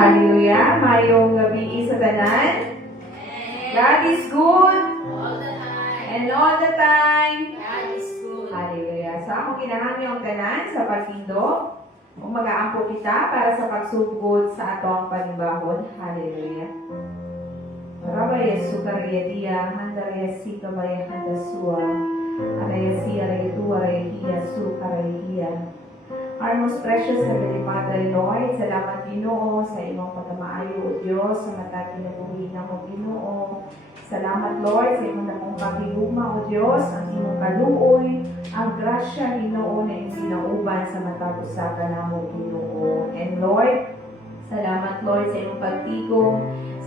Hallelujah. Mayong gabi sa tanan. God is good. All the time. And all the time. God is good. Hallelujah. So ako kinahanglan yung tanan sa pagtindog. Kung mag-aampo kita para sa pagsugod sa atong panibahon. Hallelujah. Rabaya sukaraya dia, handaraya sika baya handasua. Araya siya, araya tu, araya hiya, sukaraya hiya. Our most precious Heavenly Father, Lord, salamat Ginoo sa imong pagkamaayo, O Diyos, sa mata kinabuhi na mo Ginoo. Salamat Lord sa imong nakong pagigugma, O Diyos, ang imong kaluoy, ang grasya Ginoo na imong ginauban sa mata usakan na mo Ginoo. And Lord, salamat Lord sa imong pagtigom,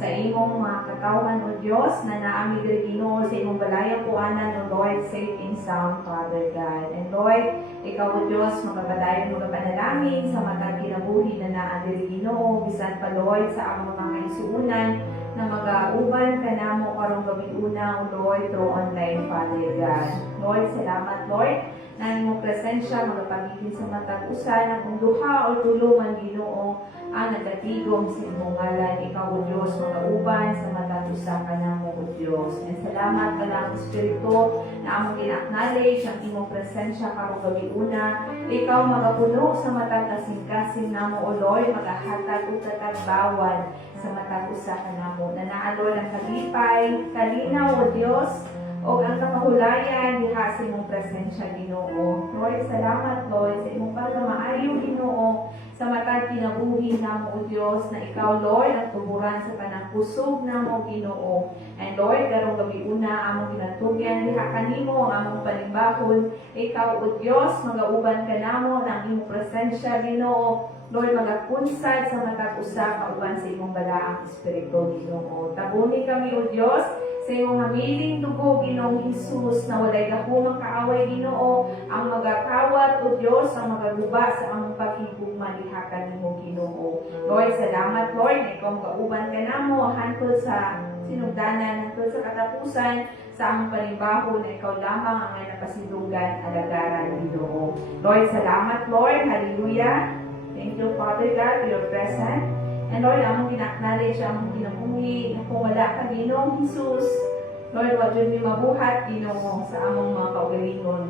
sa imong mga katawan, O Diyos, na naamig rin Ginoo sa imong balayang kuanan, O Lord, safe and sound, Father God. And Lord, ikaw, O Diyos, magpapadayon mo panalangin sa matang kinabuhi na naandiri Ginoo, bisan pa Lord sa among mga kaisuunan na mag-auban ka na mo karong gabi una, O Lord, through online, Father God. Lord, salamat Lord, na imong presensya magpamigin sa matag usan ang kung duha o tulungan Ginoo ang nagatigom sa imong ngalan. Ikaw, O Diyos, magauban sa matag usa ka na mo, O Diyos. And salamat ka lang, Espiritu, na among ina-acknowledge ang imong presensya karong gabi una. Ikaw magapuno sa matag kasing-kasing na mo, O Lord, magahatag o katagbawan sa matag usa ka na mo. Na naalo ng kalipay, kalinaw, O Diyos, o ang kapahulayan diha sa imong presensya Ginoo. Lord, salamat Lord sa imong pagkamaayo Ginoo sa matag kinabuhi namo O Dios na ikaw Lord ang tuburan sa kanang kusog namo Ginoo. And Lord, karong gabi una among ginatugyan diha kanimo ang among panimbahon. Ikaw O Dios, magauban ka namo ng imong presensya Ginoo. Lord, magapunsad sa matag usa kauban sa imong balaang espiritu Ginoo. Tabuni kami O Dios sa iyong hamiling dugo, Ginoong Hesus, na walay gahumang kaaway, Ginoo, ang magakawat, O Diyos, ang magaguba sa among paghigugma diha kanimo, Ginoo. Lord, salamat, Lord, na ikaw magauban ka namo, hantod sa sinugdanan, hantod sa katapusan, sa among panimbaho, na ikaw lamang ang may napasilugan, alagaran, Ginoo. Lord, salamat, Lord, hallelujah. Thank you, Father God, for your presence. And Lord, among ina-acknowledge, among ginabuhi, na kung wala ka, Ginoong Hesus, Lord, wag yun may mabuhat, Ginoo, sa among mga kaugalingon.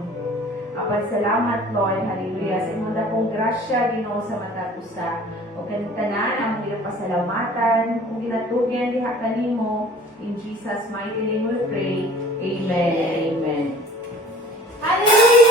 Apan salamat, Lord, hallelujah, sa imong dakong grasya, Ginoo, sa matag usa. O kanitanan, among ginapasalamatan, kung ginatugyan diha kanimo, in Jesus' mighty name we pray. Amen and amen. Hallelujah!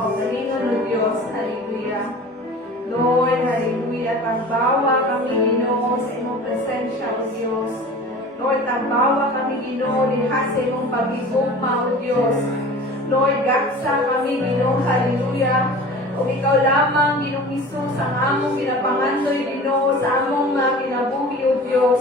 kaugalingon o Diyos. Hallelujah. Lord, hallelujah. Tagbawa kami, Ginoo, sa imong presensya o Diyos. Lord, tagbawa kami, Ginoo, diha sa imong pagigugma o Diyos. Lord, gaksa kami, Ginoo, hallelujah. O ikaw lamang, Ginoong Hesus, ang among ginapangandoy, Ginoo, sa among kinabuhi o Diyos.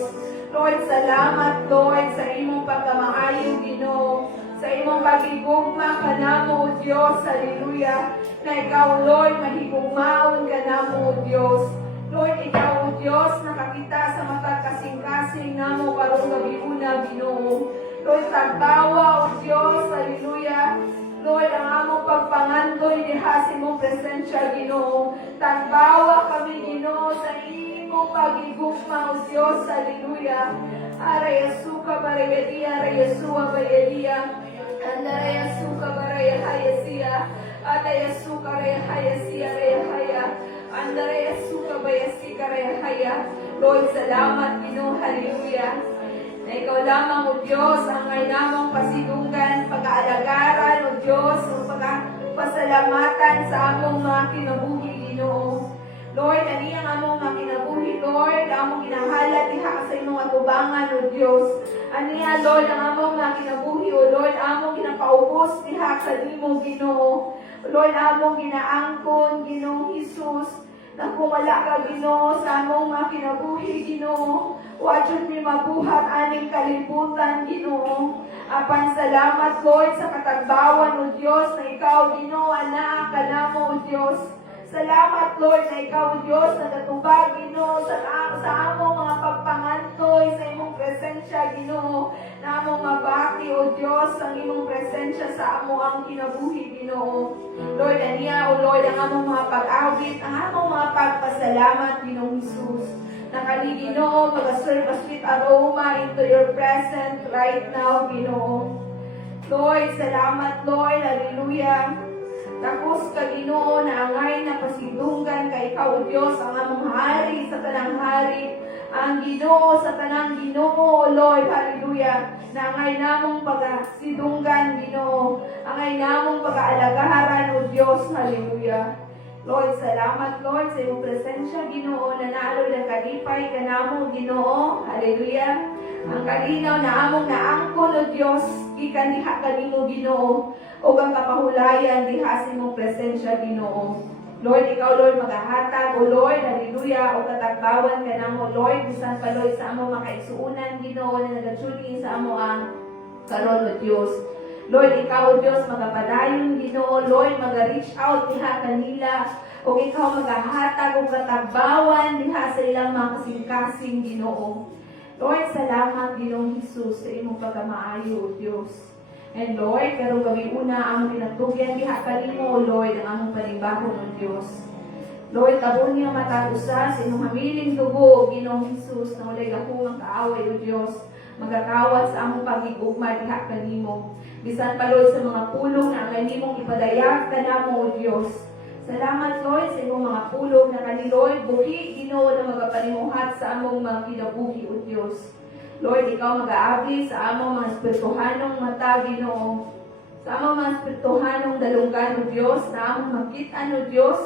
Lord, salamat, Lord, sa imong pagkamaayo, Ginoo, sa imong pagigugma kanamo, O Diyos, hallelujah, na ikaw, Lord, mahigugmaon kanamo, O Diyos. Lord, ikaw, O Diyos, nakakita sa mata kasing-kasing namo karong gabi-una, Ginoo. Lord, tagbawa, O Diyos, hallelujah. Lord, ang among pagpangandoy diha sa imong presensya, Ginoo. Tagbawa kami, Ginoo, sa imong pagigugma, O Diyos, hallelujah. Araya suka barayadiya, araya suwa bayadiya, andaraya suka baraya hayasiya, ataya suka raya hayasiya, raya haya, andaraya suka bayasika raya haya. Lord, salamat, Ginoo, hallelujah. Na ikaw lamang, O Diyos, ang ngay namang pasidunggan, pag-aalagaran, O Diyos, o pagpasalamatan sa among mga kinabuhi, Ginoo. Lord, ani ang among mga kinabuhi, Lord, among ginahalat diha sa imong atubangan, O Diyos. Aniya, Lord, ang among mga kinabuhi, O Lord, among ginapaubos diha sa nimo, Ginoo. Lord, among ginaangkon, Ginoong Hesus, na kung wala ka, Ginoo, sa among mga kinabuhi, Ginoo, wajud ni mabuhat aning kalibutan, Ginoo. Apan salamat, Lord, sa katagbawan, O Diyos, na ikaw, Ginoo, anak ka namo, O Diyos. Salamat, Lord, na ikaw, O Diyos, na natubag, Ginoo, sa among mga pagpangantoy, sa imong presensya, Ginoo, na among mabaki, O Diyos, ang imong presensya sa amo ang kinabuhi, Ginoo. Lord, aniya, O Lord, ang among mga pag-awit, ang among mga pagpasalamat, Ginoong Hesus. Nakani, Ginoo, mag-serve a sweet aroma into your presence right now, Ginoo. Lord, salamat, Lord, hallelujah. Tapos ka, Ginoo, na angay na pasidunggan ka ikaw, O Diyos, ang among hari sa tanang hari, ang Ginoo sa tanang Ginoo, O Lord, hallelujah, na angay namong pagsidunggan, Ginoo, angay namong pag-aalagaran, O Diyos, hallelujah. Lord, salamat, Lord, sa iyong presensya, Ginoo, na naalo ng kalipay ka namo, Ginoo, hallelujah. Ang kalinaw na among naangkon, O Diyos, gikan diha kanimo, Ginoo, o ang kapahulayan diha sa imong presensya, Ginoo. Lord, ikaw, Lord, magahatag, O Lord, hallelujah, o katagbawan ka namo, Lord, bisan pa, Lord, sa among makaisuunan, Ginoo, na nagatsuling sa amo ang karon, O Diyos. Lord, ikaw, O Diyos, magapadayon, Ginoo, Lord, mag-reach out diha kanila, o ikaw magahatag o katagbawan diha sa ilang mga kasing-kasing, Ginoo. Lord, salamat, Ginoong Hesus, sa imong pagkamaayo, O Diyos. And Lord, karong gabi una, among pinatugyan diha kanimo, O Lord, ang among panibahon, O Diyos. Lord, tabon niya matag-usa sa imong hamiling dugo, Ginoong Hesus, na walay gahungang kaaway, O Diyos. Magakawat sa among pagigugma diha kanimo. Bisan pa, Lord, sa mga pulong na ang kanimong ipadayag kanamo, O Diyos. Salamat, Lord, sa imong mga pulong na kani Lord, buhi, Ginoo, na magapanimuhat sa among mga kinabuhi, O Diyos. Lord, ikaw mag-aabi sa among mga espirituhanong mata, Ginoo. Sa among mga espirituhanong dalunggan, O Diyos, na among makitaan, O Diyos.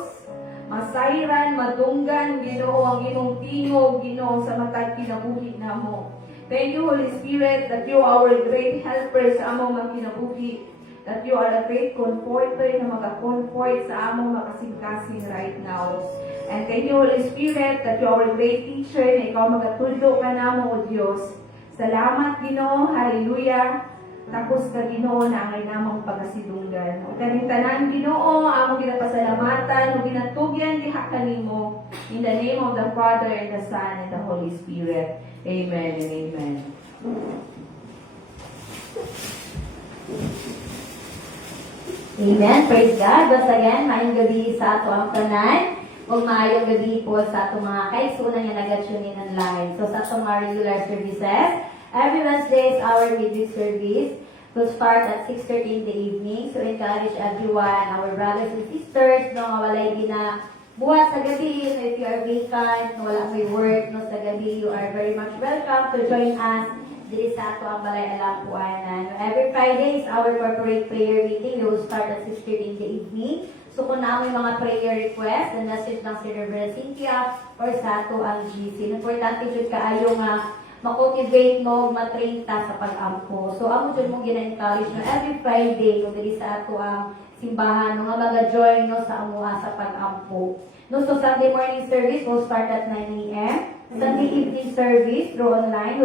Masayran, madunggan, Ginoo, ang imong tingog, Ginoo, sa matag kinabuhi namo. Thank you, Holy Spirit, that you are our great helper sa among mga kinabuhi. That you are a great comforter na mag-comfort sa among makasing-kasing right now. And thank you, Holy Spirit, that you are a great teacher na ikaw magatuldo ka namo, O Diyos. Salamat, Ginoo, hallelujah. Tapos ka, Ginoo, na angay namang pagasidunggan. O kaning tanan, Ginoo, among ginapasalamatan, o ginatugyan diha kanimo. In the name of the Father, and the Son, and the Holy Spirit. Amen and amen. Amen. Praise God. Once again, maayong gabi sa ato ang tanan. O maayong gabi po sa ato mga kaisunan nga nag-tunin online. So sa ato mga regular services, every Wednesday is our midweek service. Will start at 6:30 in the evening. So encourage everyone, our brothers and sisters, no, nga walay buhat sa gabi. So if you are vacant, no, wala may work no, sa gabi, you are very much welcome to join us diri sa ato ang balay alampuanan. Every Friday is our corporate prayer meeting. We will start at 6:30 in the evening. So kung na may mga prayer request, the message lang si Reverend Cynthia or sa ato ang GC. Importante jud kaayo nga ma-cultivate mo, matrain ta sa pag-ampo. So amo jud mong gina-encourage na every Friday no diri sa ato ang simbahan no nga maga-join no sa amuha sa pag-ampo. No, so Sunday morning service will start at 9 a.m. Sunday evening service through online.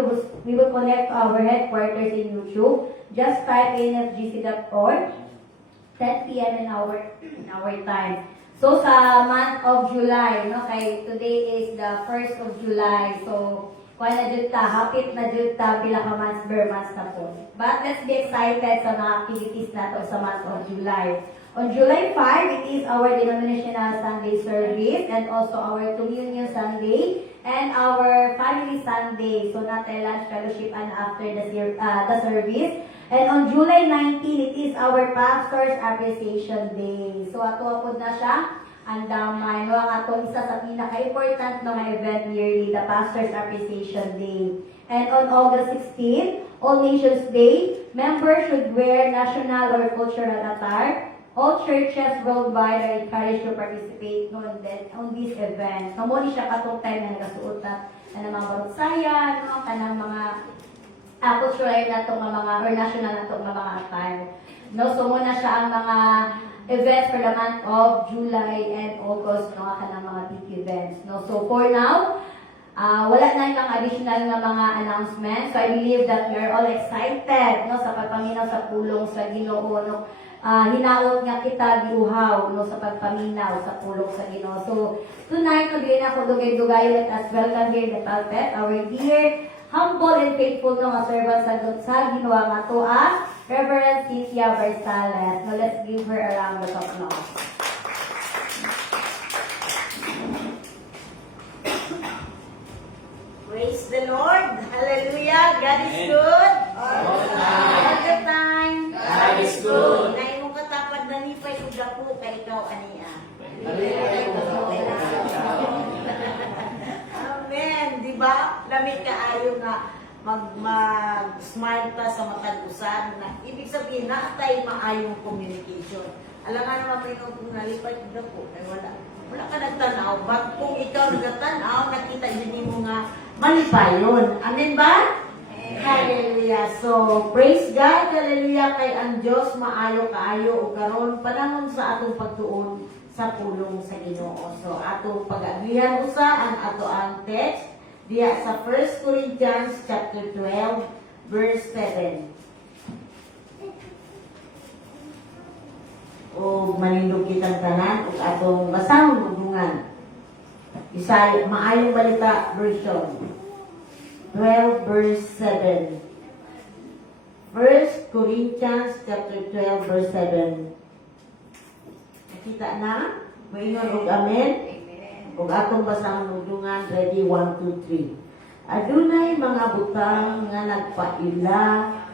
We will connect to our headquarters in YouTube. Just type nfgc.org. 10 p.m. in our time. So sa month of July, no, kay today is the 1st of July. So kuha na jud ta, hapit na jud ta pila ka months per months na po. But let's be excited sa mga activities nato sa month of July. On July 5, it is our denominational Sunday service and also our communion Sunday and our family Sunday. So natin lunch fellowship and after the service. And on July 19, it is our Pastor's Appreciation Day. So ato po na siya. Ang damay, no, ang atong isa sa pinaka-important mga event yearly, the Pastor's Appreciation Day. And on August 16, All Nations Day, members should wear national or cultural attire. All churches worldwide are encouraged to participate on this event. So, mo ni siya katong time na nagasuot na ng mga barutsaya, no, kanang mga cultural na itong mga, or national na itong mga attire. No, so muna siya ang mga events for the month of July and August, no, kanang mga big events. No, so for now, wala na yung additional na mga announcements. So I believe that we are all excited, no, sa pagpaminaw sa pulong sa Ginoo, no. Hinaot nga kita giuhaw no sa pagpaminaw sa pulong sa Ginoo. So tonight no din ako dugay-dugay, let us welcome here the pulpit, our dear, humble and faithful no nga servant sa Ginoo nga to Reverend Cynthia Barsales. So let's give her a round of applause. Praise the Lord. Hallelujah. God is good. All the time. All the time. God is good. Na imong katapad na nipay ug dako kay ikaw ania. Amen. Di ba? Lamig kaayo nga mag-smile ta sa matag usan na ibig sabihin na tay maayong communication. Alangan naman may kung nalipay ug dako ay wala ka nagtanaw. But kung ikaw nagtanaw, nakita yun mo nga malipayon. Amen ba? Hallelujah. So, praise God. Hallelujah. Kay ang Diyos maayo kaayo o karon panahon sa atong pagtuon sa pulong sa Ginoo. So, atong pag-agihan usa ang ato ang text diya sa 1 Corinthians chapter 12 verse 7. O manindog kitang tanan o atong basahon hubungan. Isaya, maayong balita version. 12 verse 7. 1 Corinthians chapter 12 verse 7. Nakita na? Maingon og amen? Og atong basahon hubungan. Ready? 1, 2, 3. Adunay mga butang nga nagpaila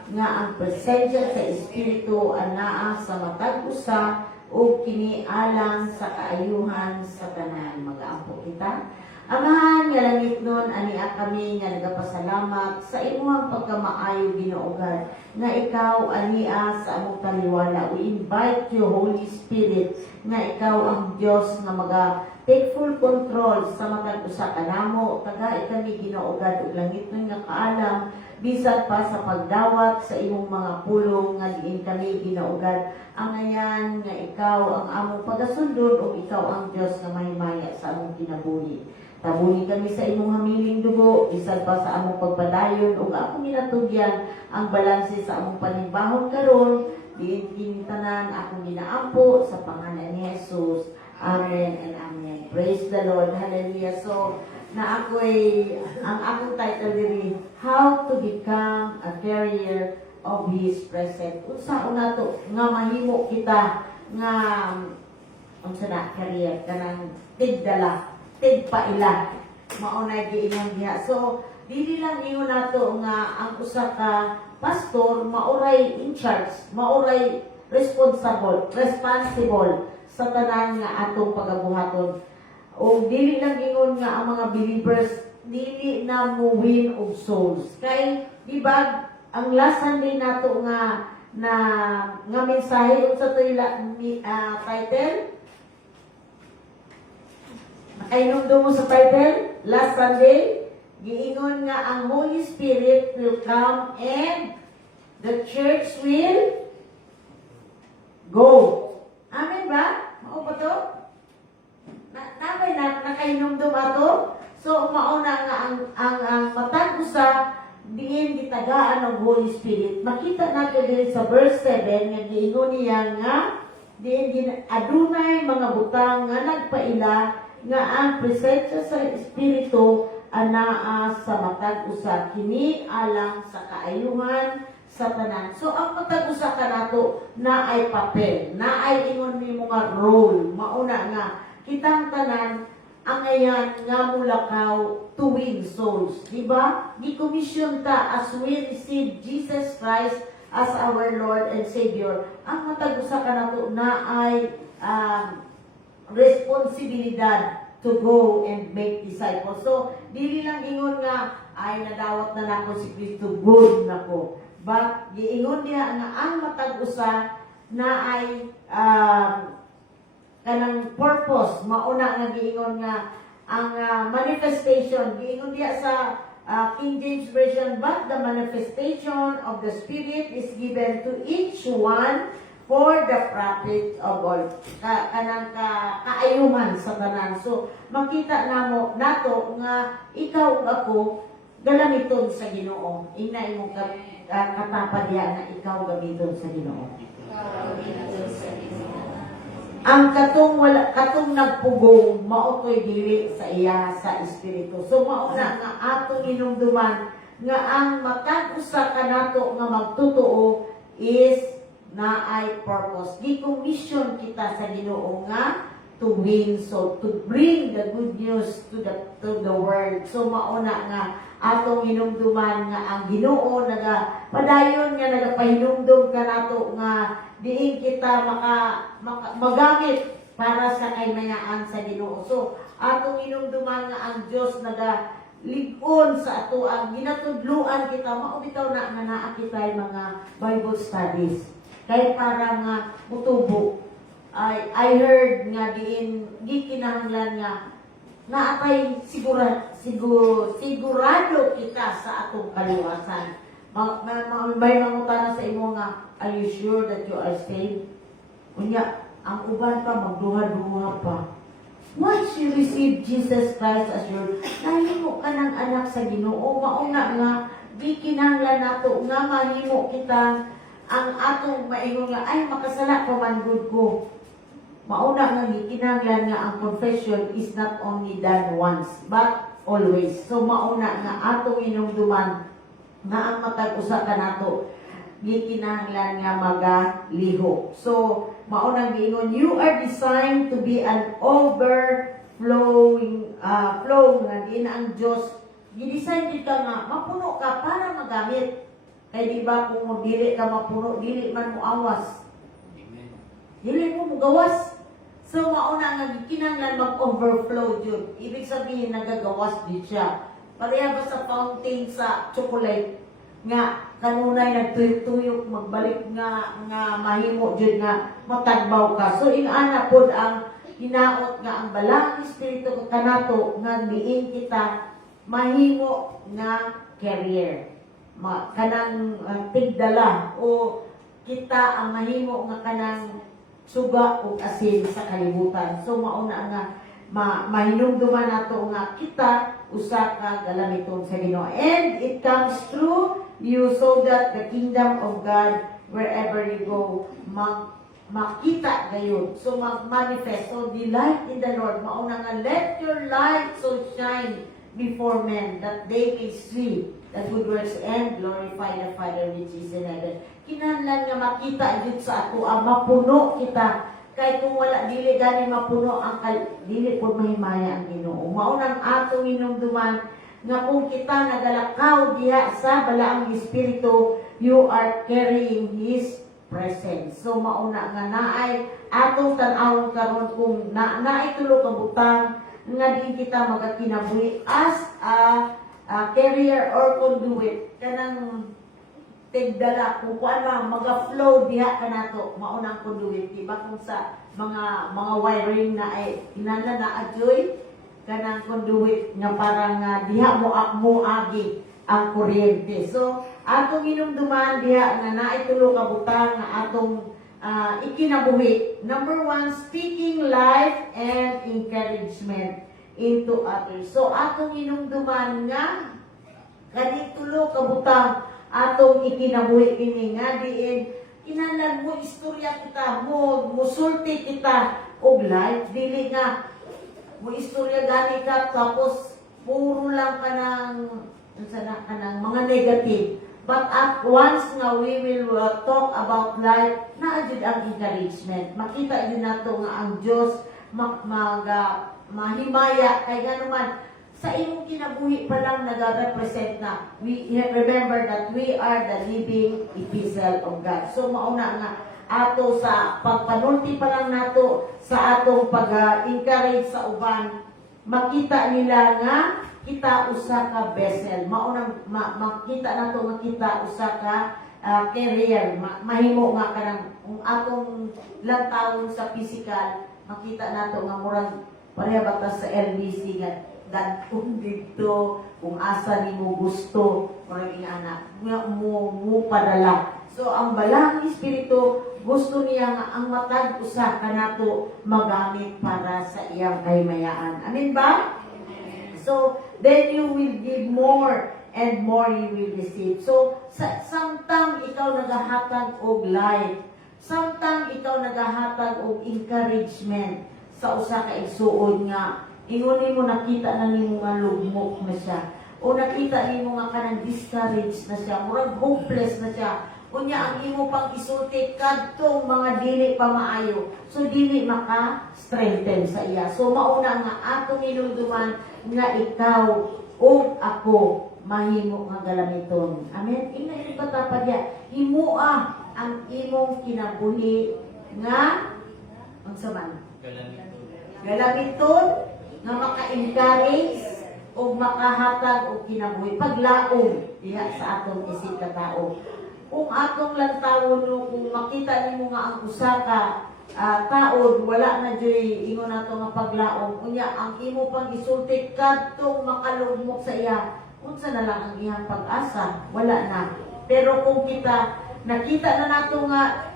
nga ang presensya sa Espiritu anaa sa matag usa o kinialang sa kaayuhan sa tanan. Mag-aampo kita. Amahan nga langit nun, ania kami nga nagapasalamat sa imuhang pagkamaayo Ginoogan nga ikaw ania sa among taliwala. We invite you, Holy Spirit, nga ikaw ang Diyos nga take full control sa matag usa kanamo. Taga kami Ginoogan ug langit nun nga kaalam bisan pa sa pagdawat sa imong mga pulong nga diin kami Ginoogan. Ang ngayan nga ikaw ang among pagasundon o ikaw ang Diyos nga mahimaya sa among kinabuhi. Tabuni kami sa imong hamiling dugo, bisan pa sa among pagpadayon ug ako minatugyan ang balanse sa among panimbahon karon, diin kintanan akong ginaampo sa pangalan ni Jesus. Amen and amen. Praise the Lord. Hallelujah. So, na ako'y, ang akong title diri, How to Become a Carrier of His Presence. Unsa una to, nga mahimo kita, nga, unsa na, carrier, kanang tigdala, tigpaila, maunay giingon diha. So, dili lang ingon nato nga ang usa ka pastor mauray in charge, mauray responsible sa tanan nga atong pagabuhaton. O dili lang ingon nga ang mga believers dili na mo win og souls. Kay di ba ang last Sunday nato nga mensahe unsa to title? Nakainomdom mo sa title last Sunday, giingon nga ang Holy Spirit will come and the church will go. Amen ba? Mao ba to? Nakainomdom ato? So mauna nga ang matag usa diin gitagaan ng Holy Spirit. Makita natin din sa verse 7 nga giingon niya nga diin adunay mga butang nga nagpaila nga ang presensya sa Espiritu anaa sa matag usa kini alang sa kaayuhan sa tanan. So ang matag usa kanato na ay papel, na ay ingon ni mga role. Mauna nga kitang tanan ang ngayon nga mulakaw to win souls. Diba? Gi-commission ta as we receive Jesus Christ as our Lord and Savior. Ang matag-usa ka na to na ay responsibilidad to go and make disciples. So, dili lang ingon nga, ay nadawat na nako si Kristo, good nako. But, giingon niya nga ang matag-usa na ay kanang purpose, mauna nga giingon nga ang manifestation, giingon diya sa King James Version, but the manifestation of the Spirit is given to each one for the profit of all. Kanang kaayuman sa tanan. So, makita namo nato nga ikaw ug ako galamiton sa Ginoo. Ina imong katapad diha na ikaw gamiton sa Ginoo. Ang katong nagpugong maotoy dili sa iya sa espiritu. So mauna nga atong inumduman nga ang matag usa kanato nga magtotoo is na ay purpose. Gi-commission kita sa Ginoo nga to win, so to bring the good news to the world. So mauna nga atong hinumduman nga ang Ginoo padayon nga nagapahinumdum kanato nga diin kita magamit para sa kaynayaan sa Ginoo. So atong hinumduman nga ang Dios lig-on sa ato ang ginatudluan kita mao bitaw na nga naa kita mga Bible studies kay para nga mutubo. I heard nga diin gikinahanglan nga atay sigurado kita sa atong kaliwasan. May mangutana sa imo nga, are you sure that you are saved? Unya, ang uban pa magduha-duha pa. Once you receive Jesus Christ as your, nahimo ka ng anak sa Ginoo, mauna nga gikinahanglan nato nga mahimo kita ang atong maingon nga ay makasala pa man gud ko. Mauna nga gikinahanglan nga ang confession is not only done once but always. So mauna nga atong inumduman nga ang matag-usa ka nato gikinahanglan nga magaliho. So mauna giingon, you are designed to be an overflowing flow nga din ang Dios. Gidesign gid ka nga mapuno ka para magamit. Kay di ba kung dili ka mapuno, dili man mo awas. Dili mo gawas. So, mauna nga gikinahanglan mag-overflow jud. Ibig sabihin, nagagawas jud siya. Pareha ba sa fountain sa chocolate nga kanunay nagtuyok-tuyok, magbalik nga mahimo jud nga matagbaw ka. So, inana pod ang hinaot nga ang balang espiritu kanato nga diin kita mahimo nga career. Kanang tigdala o kita ang mahimo nga kanang suga o asin sa kalibutan. So mauna nga mahinumduman nato nga kita usa ka galamiton sa Ginoo. And it comes through you so that the kingdom of God wherever you go makita gayon. So mag-manifest. So delight in the Lord. Mauna nga let your light so shine before men that they may see the good works and glorify the Father which is in heaven. Kinahanglan nga makita jud sa ato ang mapuno kita. Kay kung wala dili gani mapuno ang dili pud mahimaya ang Ginoo. Mao nang atong hinumduman nga kung kita nagalakaw diha sa balaang espiritu, you are carrying His presence. So mauna nga naay atong tan-awon karon kung naay tulo ka butang nga din kita magakinabuhi as a carrier or conduit kanang tigdala kung kuan lang maga-flow diha kanato maunang conduit diba kung sa mga wiring na ay inana na adyoy kanang conduit nga parang diha mo agi ang kuryente. So atong hinumduman diha nga naay tulo ka butang nga atong ikinabuhi. Number 1, speaking life and encouragement into others. So atong hinumduman nga kani tulo ka butang atong ikinabuhi kini nga diin kinahanglan mo istorya kita mo musulti kita og life dili nga mo istorya gani ka tapos puro lang kanang kanang mga negative. But at once nga we will talk about life, na jud ang encouragement. Makita din nato nga ang Dios mahimaya kay ganuman sa imong kinabuhi pa lang nagarepresent na. We remember that we are the living epistle of God. So mauna nga ato sa pagpanulti pa lang nato sa atong pag-encourage sa uban, makita nila nga kita usa ka vessel. Maunang makita nato nga kita usa ka carrier. Mahimo nga kanang kung atong lantawon sa physical, makita nato nga murag pareha batas sa LBC nga kung dito kung asa nimo gusto murag ingana mo padala. So ang balang espiritu gusto niya nga ang matag usa kanato magamit para sa iyang kahimayaan. Amen ba? So then you will give more and more you will receive. So samtang ikaw nagahatag og life, samtang ikaw nagahatag og encouragement sa usa ka igsuon nga ingon mo nakita na nimo nga lugmok na siya o nakita nimo nga kanang discouraged na siya, murag hopeless na siya. Unya ang imo pang isulti kadtong mga dili pa maayo. So dili maka-strengthen sa iya. So mauna nga atong hinumduman nga ikaw o ako mahimo nga galamiton. Amen. Ina yung patapad ya. Himua ang imong kinabuhi nga unsa man? Galamiton nga maka-encourage o makahatag o kinabuhi paglaom diha sa atong isip ka tao. Kung atong lantawon no, kung makita nimo nga ang usa ka taon wala na joy ingon nato nga paglaom unya ang imo pang isulti kadtong makalugmok sa iya unsa na lang ang iyang pag-asa wala na. Pero kung kita nakita na nato nga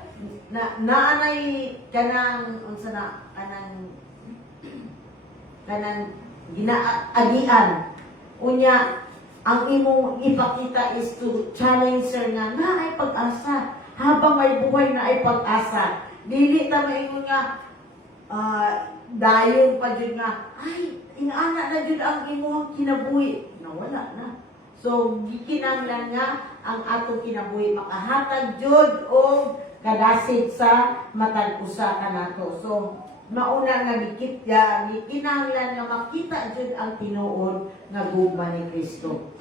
naanay kanang unsa na kanang ginaagian unya ang imong ipakita is to challenge her nga naay pag-asa habang may buhay na ay pag-asa. Dili ta maingon nga dayon pa jud nga ay ingana na jud ang imong kinabuhi nawala na. So gikinahanglan nga ang atong kinabuhi makahatag jud og kadasit sa matag usa kanato. So mauna nga gikinahanglan nga makita jud ang tinuod nga gugma ni Kristo.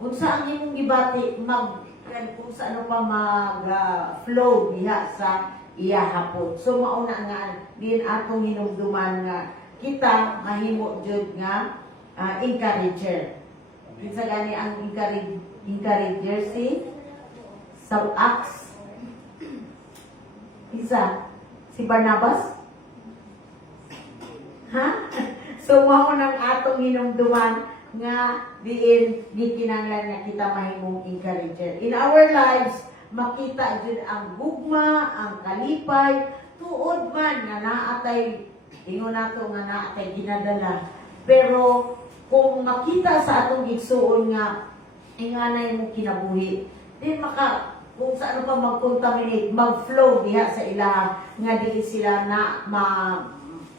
Unsa ang imong gibati kung sa ano pa mag-flow diha sa iya hapon. So mauna nga din atong hinumduman nga kita mahimo jud nga encourager. Kinsa gani ang encourager sa Acts? Isa si Barnabas? Ha? So mao nang atong hinumduman nga diin gikinahanglan nga kita mahimong encourager. In our lives, makita jud ang gugma, ang kalipay, tuod man nga naatay ingon nato nga naatay ginadala. Pero kung makita sa atong igsuon nga inganay mo kinabuhi, din kung sa ano pa mag-contaminate, mag-flow diha sa ilaha nga dili sila na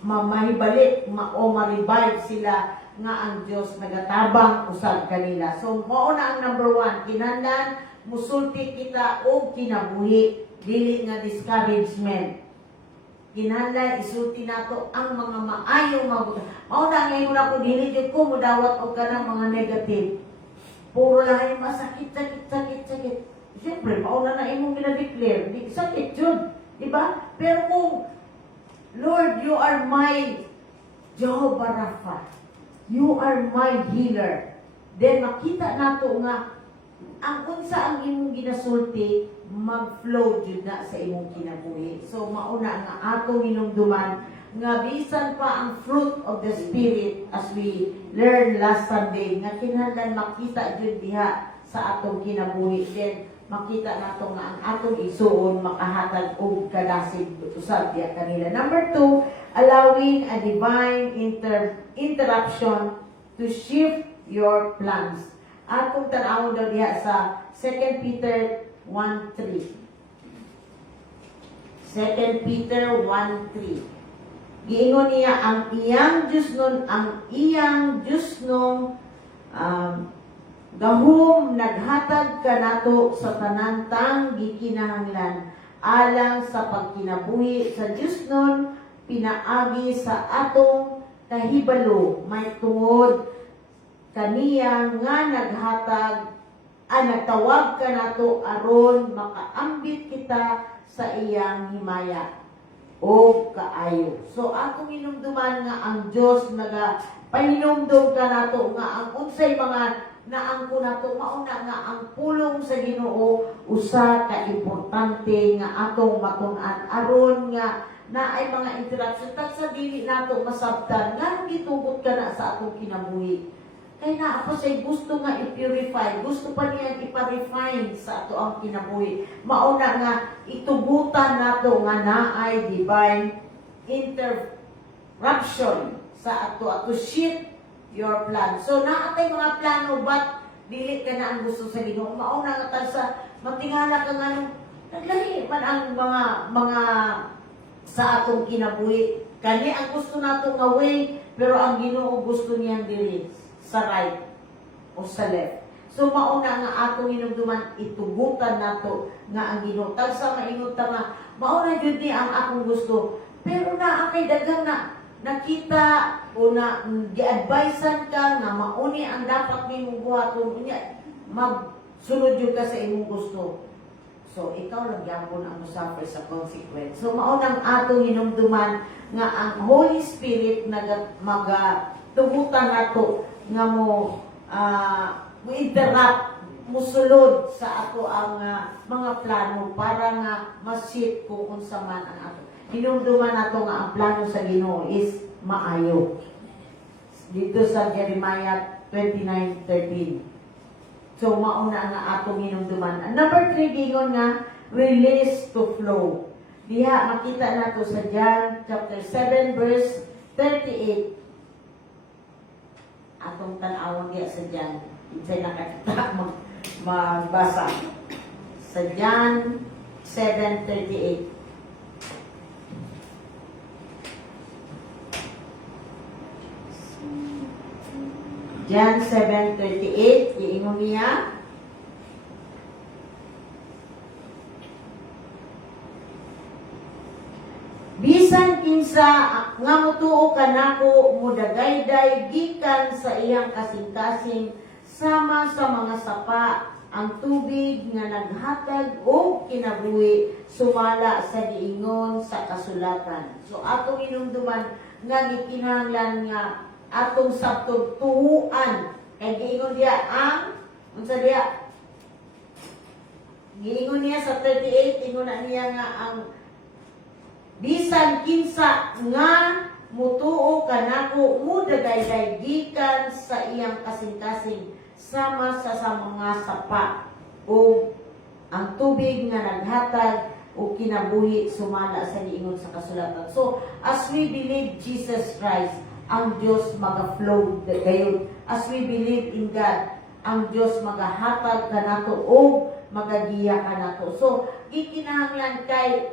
mahibalik o ma-revive sila nga ang Dios nagatabang usab kanila. So mao na ang number 1, kinahanglan musulti kita og kinabuhi, dili nga discouragement. Kinahanglan isulti nato ang mga maayong mabuti. Mao na ngayon ako dili jud ko mudawat og kanang mga negative. Puro lang ay masakit. Siyempre, mao na imong gina-declare, di sakit jud, di ba? Pero kung Lord, you are my Jehovah Rapha. You are my healer. then makita nato nga ang unsa ang imong ginasulti mag-flow jud na sa imong kinabuhi. So mauna nga atong hinumduman nga bisan pa ang fruit of the Spirit as we learned last Sunday nga kinahanglan makita jud diha sa atong kinabuhi. Then makita nato nga ang atong isuon makahatag og kadasig usab diha kanila. Number 2, allowing a divine interruption to shift your plans. Atong tan-awon daw diha sa 2 Peter 1:3. 2 Peter 1:3. Giingon niya ang iyang Diyos nun gahom naghatag kanato sa tanang gikinahanglan alang sa pagkinabuhi sa Diyos nun pinaagi sa atong kahibalo may tungod kaniya nga nagtawag ka nato aron makaambit kita sa iyang himaya o kaayo. So atong hinumduman nga ang Dios nagapahinumdum ka nato nga ang unsay mga naangko nato mauna nga ang pulong sa Ginoo usa ka importante nga atong matun-an aron nga naay mga interruption tag sa dili nato masabtan nga gitugot ka na sa atong kinabuhi. Kaya na ako say gusto nga i-purify, gusto pa niya ipa-refine sa ato ang kinabuhi. Mauna nga itugutan nato nga naay divine interruption sa ato shift your plan. So naatay mga plano but dili ka na ang gusto sa Ginoo. Mauna nga tag sa matingala ka nga naglahi man ang mga sa atong kinabuhi. Kani ang gusto nato nga way pero ang Ginoo gusto niyang dili sa right o sa left. So mauna nga atong hinumduman itugutan nato nga ang Ginoo tag sa maingon ta nga mauna jud ni ang akong gusto. Pero naa kay daghang na nakita o na gi-advisean ka nga mauni ang dapat nimong buhaton unya magsunod jud ka sa imong gusto. So ikaw lang gyapon ang musafir sa consequence. So maunang atong hinumduman nga ang Holy Spirit tugutan nato nga mo interrupt musulod sa ato ang mga plano para nga ma-shift kung unsa man ang ato. Hinumduman nato nga ang plano sa Ginoo is maayo. Dito sa Jeremiah 29:13. So mauna nga atong hinumduman. Number 3 gingon nga release to flow. Diha makita nato sa John chapter 7 verse 38. Atong tan-awon diya sa John. Insay nakakita magbasa. Sa John 7:38. John 7:38, iingon niya. Bisan kinsa nga mutuo kanako mudagayday gikan sa iyang kasing-kasing sama sa mga sapa ang tubig nga naghatag og kinabuhi sumala sa giingon sa kasulatan. So atong hinumduman nga gikinahanglan nga atong sabtog tuhuan kay giingon diya ang unsa diya giingon niya sa 38 ingon na niya nga ang bisan kinsa nga mutuo kanako mudagayday gikan sa iyang kasing-kasing sama sa mga sapa o ang tubig nga naghatag o kinabuhi sumala sa giingon sa kasulatan. So as we believe Jesus Christ, ang Diyos maga-flow gayon. As we believe in God, ang Diyos magahatag kanato o magagiya kanato. So gikinahanglan kay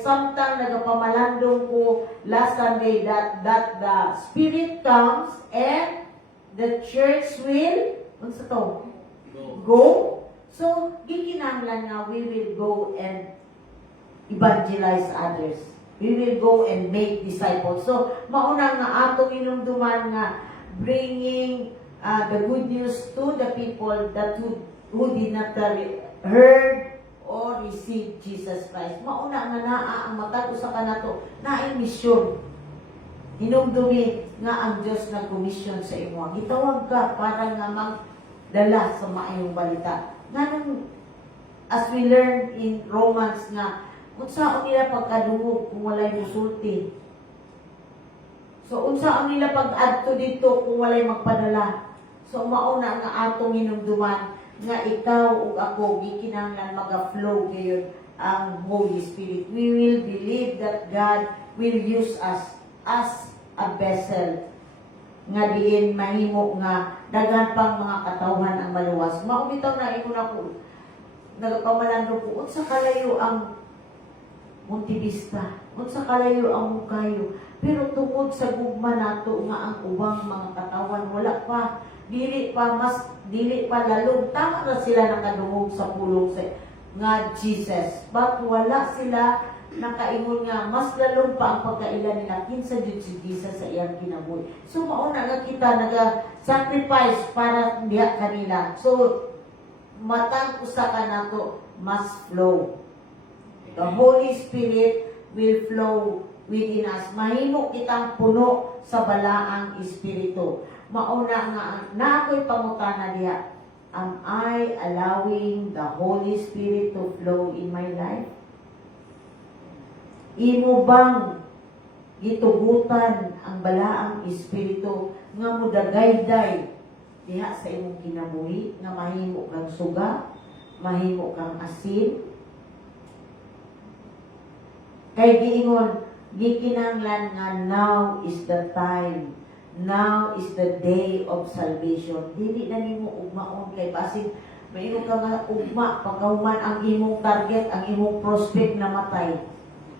samtang nagapamalandong ko last Sunday that the Spirit comes and the church will unsa to? Go. So gikinahanglan nga we will go and evangelize others. We will go and make disciples. So mauna nga atong hinumduman nga bringing the good news to the people that who did not heard or receive Jesus Christ. Mauna nga naa ang matag usa kanato naay misyon. hinumdumi nga ang Diyos nag-commission sa imo. Gitawag ka para nga magdala sa maayong balita. Ganun, as we learn in Romans nga, kung saan nila pagkadungog kung walay musulti. So, unsa nila pag-adto dito kung walay magpadala. So, mauna nga atong hinumduman nga ikaw ug ako gikinahanglan maga-flow ngayon ang Holy Spirit. We will believe that God will use us as a vessel nga diin mahimo nga daghan pang mga katawhan ang maluwas. Maumitaw na imo na ko nagpamalando ko unsa kalayo ang Monte Vista, unsa kalayo ang Mukayo. Pero tungod sa gugma nato nga ang ubang mga katawan wala pa dili pa lalong tama na sila nakadungog sa pulong sa nga Jesus. But wala sila nakaingon nga mas lalong pa ang pagkaila nila kinsa jud si Jesus sa iyang kinabuhi. So mauna nga kita naga-sacrifice para diha kanila. So matang usa ka nato mas flow. The Holy Spirit will flow within us. Mahimo kitang puno sa balaang espiritu. Mauna nga na ako'y pangutana diha. Am I allowing the Holy Spirit to flow in my life? Imo bang gitugutan ang balaang espiritu nga mudagayday diha sa imong kinabuhi nga mahimo kang suga, mahimo kang asin? Kay giingon, gikinahanglan nga now is the time. Now is the day of salvation. Dili na nimo ugmaon kay basig maingon ka nga ugma pagkahuman ang imong target, ang imong prospect na matay.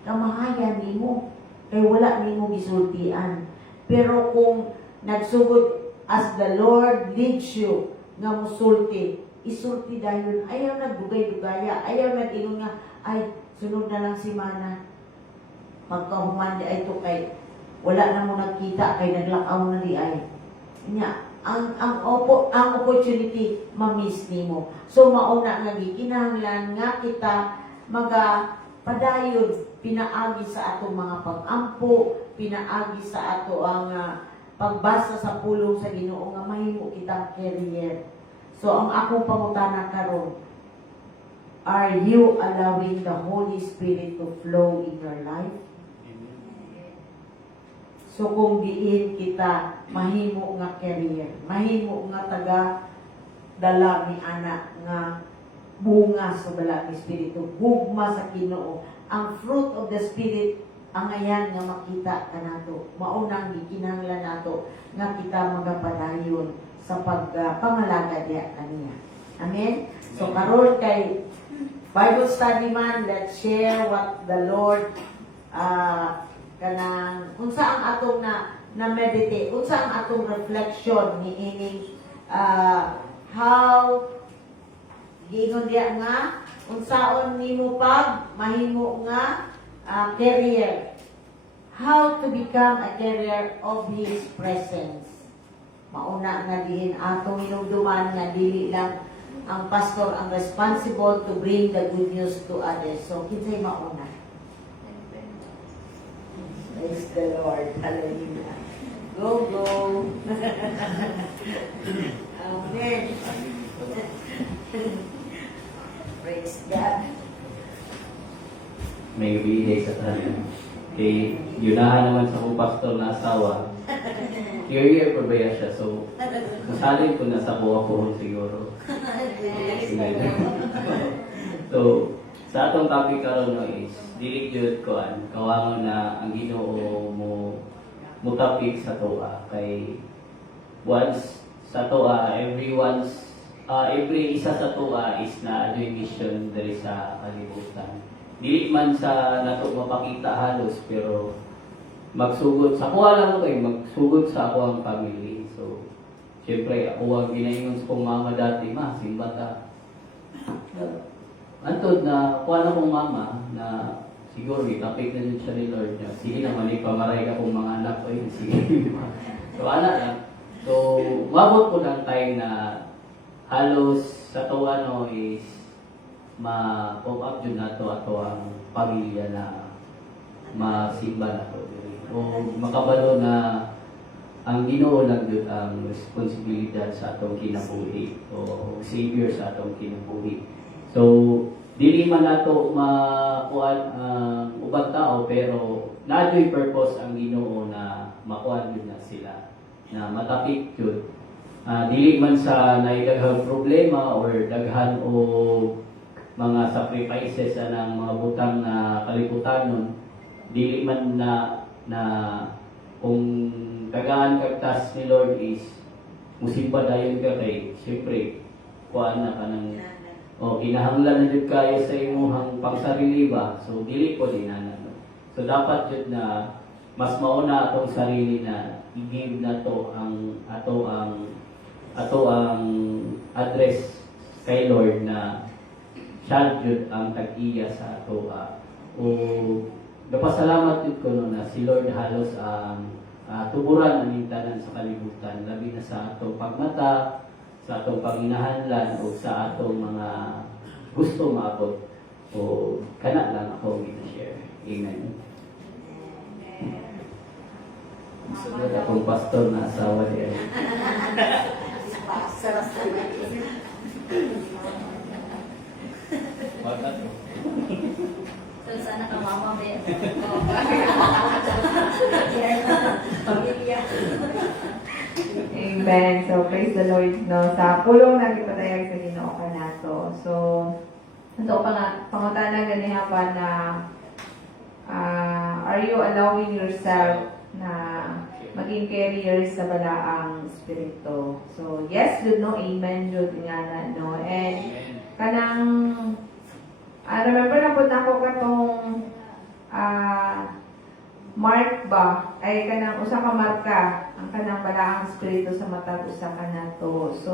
Kamahayan nimo kay wala nimo gisultian. Pero kung nagsugod as the Lord leads you nga musulti, isulti dayon. Ayaw nagdugay-dugaya, ayaw nag-ingon nga ay sunod na lang si Mana. Magkahuman di ay to kay wala na mo nagkita kay naglakaw na di ay. Nya, ang opportunity ma-miss nimo. So mauna nga gikinahanglan nga kita padayon pinaagi sa atong mga pag-ampo, pinaagi sa ato ang pagbasa sa pulong sa Ginoo nga mahimo kitang career. So ang akong pangutana karon, are you allowing the Holy Spirit to flow in your life? So kung diin kita mahimo nga career, mahimo nga dala ni anak nga bunga sa bala ni Espiritu, gugma sa Ginoo, ang fruit of the Spirit ang ayan nga makita kanato. Maunang gikinahanglan nato nga kita magapadayon sa pagpangalaga diha kaniya. Amen. So karon kay Bible study man, let's share what the Lord kanang unsa ang atong na meditate, unsa ang atong reflection ni ining how giingon diya nga unsaon nimo pag mahimo nga career, how to become a carrier of His presence. Mauna na diin atong hinumduman nga dili lang ang pastor ang responsible to bring the good news to others. So kinsay mauna? Praise the Lord. Hallelujah. Go, go. Amen. Praise God. May bigay sa tanan. Kay yunahan naman sa kong pastor na asawa. Year pa ba siya? So, masalin ko na sa buha-buhon siguro. So, sa atong topic karon no is dili gyud kuan kawangon na ang Ginoo mo topic sa toa kay once sa toa every isa sa toa is na adyo mission diri sa kalibutan. Dili man sa nato mapakita halos pero magsugod sa kuha lang kay magsugod sa ako ang family. So syempre ako ang ginaingon sa kong mama dati, ma simba ta. Antod na kuha na kong mama na siguro itapik na din siya ni Lord niya. Sige naman ipamaray ka kong mga anak ko yun. Sige. So anak lang. So mabot ko ng time na halos sa to ano is ma-pop up yun na to ato ang pamilya na masimba na to. o makabalo na ang Ginoo lang jud ang responsibilidad sa atong kinabuhi o savior sa atong kinabuhi. So dili man nato makuan ang ubang tao, pero naadyo'y purpose ang Ginoo na makuan jud na sila, na matapik jud. Dili man sa naidaghang problema or daghan o mga sacrifices anang mga butang na kalibutanon, dili man na kung tagaan kagtas ni Lord is musimba dayon ka kay syempre kuan na kanang kinahanglan na jud kayo sa imong pangsarili ba, so dili ko din no. So dapat jud na mas mauna atong sarili na i-give na to ang ato ang address kay Lord na siya jud ang tag-iya sa ato o napasalamat jud ko no na si Lord halos ang tuburan ang tanan sa kalibutan, labi na sa atong pagmata, sa atong panginahanglan o sa atong mga gusto maabot. O kana lang ako gina-share. Amen. Sunod akong pastor na asawa niya. Wag na to. So, sana ka mama, be. Pamilya. Amen. So, praise the Lord, no? Sa pulong na gipatayag sa Ginoo kanato. So, ito pangutana ganiha pa na are you allowing yourself na maging carriers sa balaang espiritu? So, yes, jud no, amen, jud nga na, no? And kanang remember na po na ako katong mark ba ay kanang usa ka marka ang kanang balaang espiritu sa matag usa ka nato. So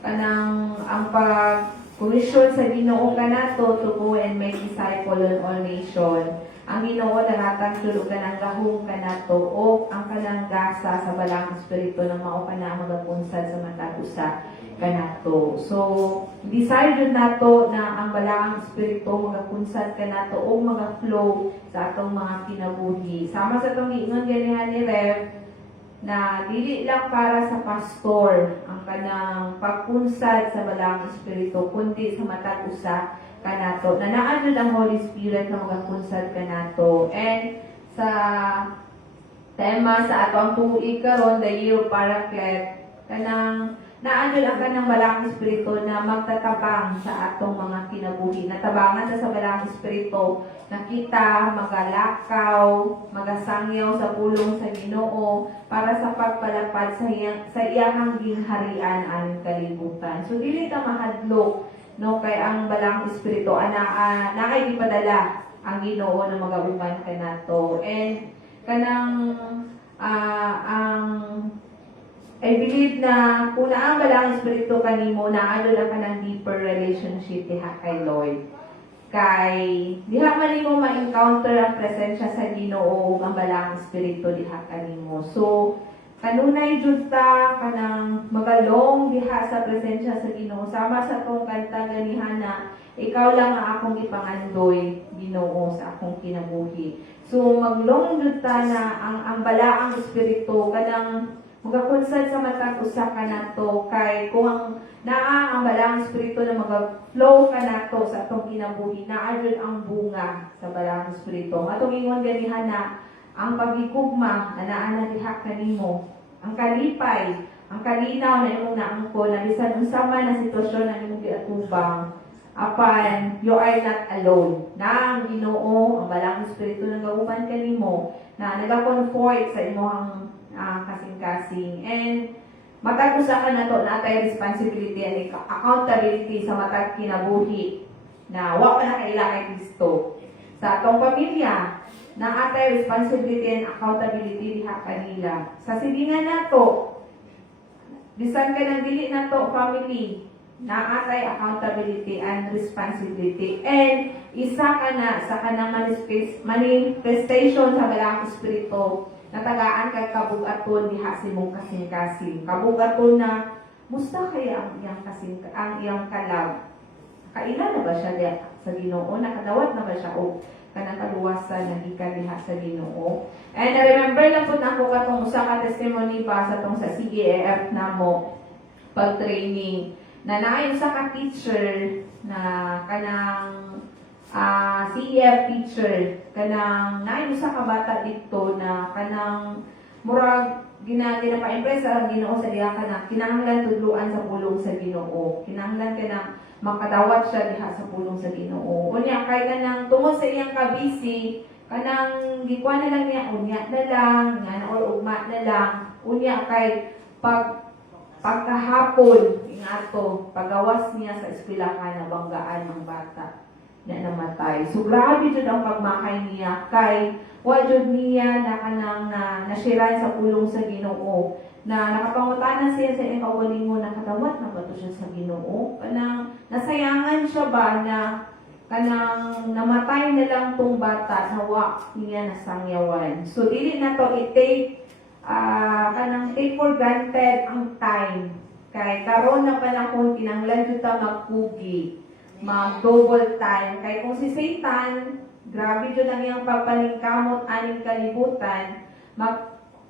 kanang ang pag-commission sa Ginoo kanato to go and make disciple on all nation. Ang Ginoo daratang jud og kanang gahom kanato o ang kanang gasa sa balaang espiritu na mao kana magapunsad sa matag usa kanato. So desire jud nato na ang balaang espiritu magapunsad kanato o maga-flow sa atong mga kinabuhi. Sama sa atong giingon ganihan ni Rev na dili lang para sa pastor ang kanang pagpunsad sa balaang espiritu, kundi sa matag usa kanato. Na naa jud ang Holy Spirit na magapunsad kanato. And sa tema sa atong tuig karon, the year of Paraclete, kanang naandun ang kanang balaang espiritu na magtatabang sa atong mga kinabuhi. Natabangan sa balaang espiritu na kita magalakaw, magasangyaw sa pulong sa Ginoo para sa pagpalapad sa iyang ginharian aning kalibutan. So dili ta mahadlok no kay ang balaang espiritu naay gipadala ang Ginoo na magauban kanato. And kanang I believe na kung ang balaang espiritu kanimo na lang ka ng deeper relationship diha kay Lord. Kay diha man nimo ma-encounter ang presensya sa Ginoo ug ang balaang espiritu diha kanimo. So kanunay jud ta kanang magalong diha sa presensya sa Ginoo. Sama sa tong kanta ganihan na ikaw lang ang akong ipangandoy, Ginoo, sa akong kinabuhi. So maglong jud ta na ang balaang espiritu kanang magapunsad sa matag usa kanato kay kung naa ang balaang espiritu na mag-flow kanato sa atong kinabuhi, naa jud ang bunga sa balaang espiritu. Atong ingon ganihan na ang pagigugma na naa na diha kanimo, ang kalipay, ang kalinaw na imong naangkon na bisan unsa man na sitwasyon na imong giatubang, apan you are not alone. Na ang Ginoo, ang balaang espiritu na gauban kanimo na naga-comfort sa imong kasing-kasing. And matag usa ka nato natay responsibility and accountability sa matag kinabuhi na wa pa na kaila kay Kristo. Sa atong pamilya, na atay responsibility and accountability diha kanila. Sa silingan nato, bisan ka nang dili nato family, na atay accountability and responsibility. And isa ka na sa kanang manifestation sa balaang espiritu natagaan kay kabugaton diha sa imong kasing-kasing. Kabugaton na musta kaya ang iyang kalab? Kaila na ba siya diha sa Ginoo? Nakadawat na ba siya? O kanang kaluwasan na gikan diha sa Ginoo. And remember lang po na ako katong usa ka testimony pa sa tong sa CGAF namo pag-training na naay usa ka teacher na kanang CEF teacher kanang naay usa ka bata dito na kanang murag ginapa-impress ang Ginoo sa diha kana kinahanglan tudluan sa pulong sa Ginoo. Kinahanglan ka na makadawat siya diha sa pulong sa Ginoo. Unya kay kanang tungod sa iyang kabisi kanang gikuha na lang niya unya na lang nga or ugma na lang unya kay pagkahapon ingato pagawas niya sa eskwelahan na banggaan ng bata na namatay. So grabe jud ang pagmakay niya kay wa jud niya na kanang nasiran sa pulong sa Ginoo na nakapangutana siya sa iyang kaugalingon na katawat na ba to siya sa Ginoo kanang nasayangan siya ba na kanang namatay na lang tong bata na wa niya nasangyawan. So dili na to i-take kanang take for granted ang time kay karon na panahon kinahanglan jud ta magpugi mag-double time. Kaya kung si Satan, grabe dyan ang iyang pagpalingkamot, aning kalibutan,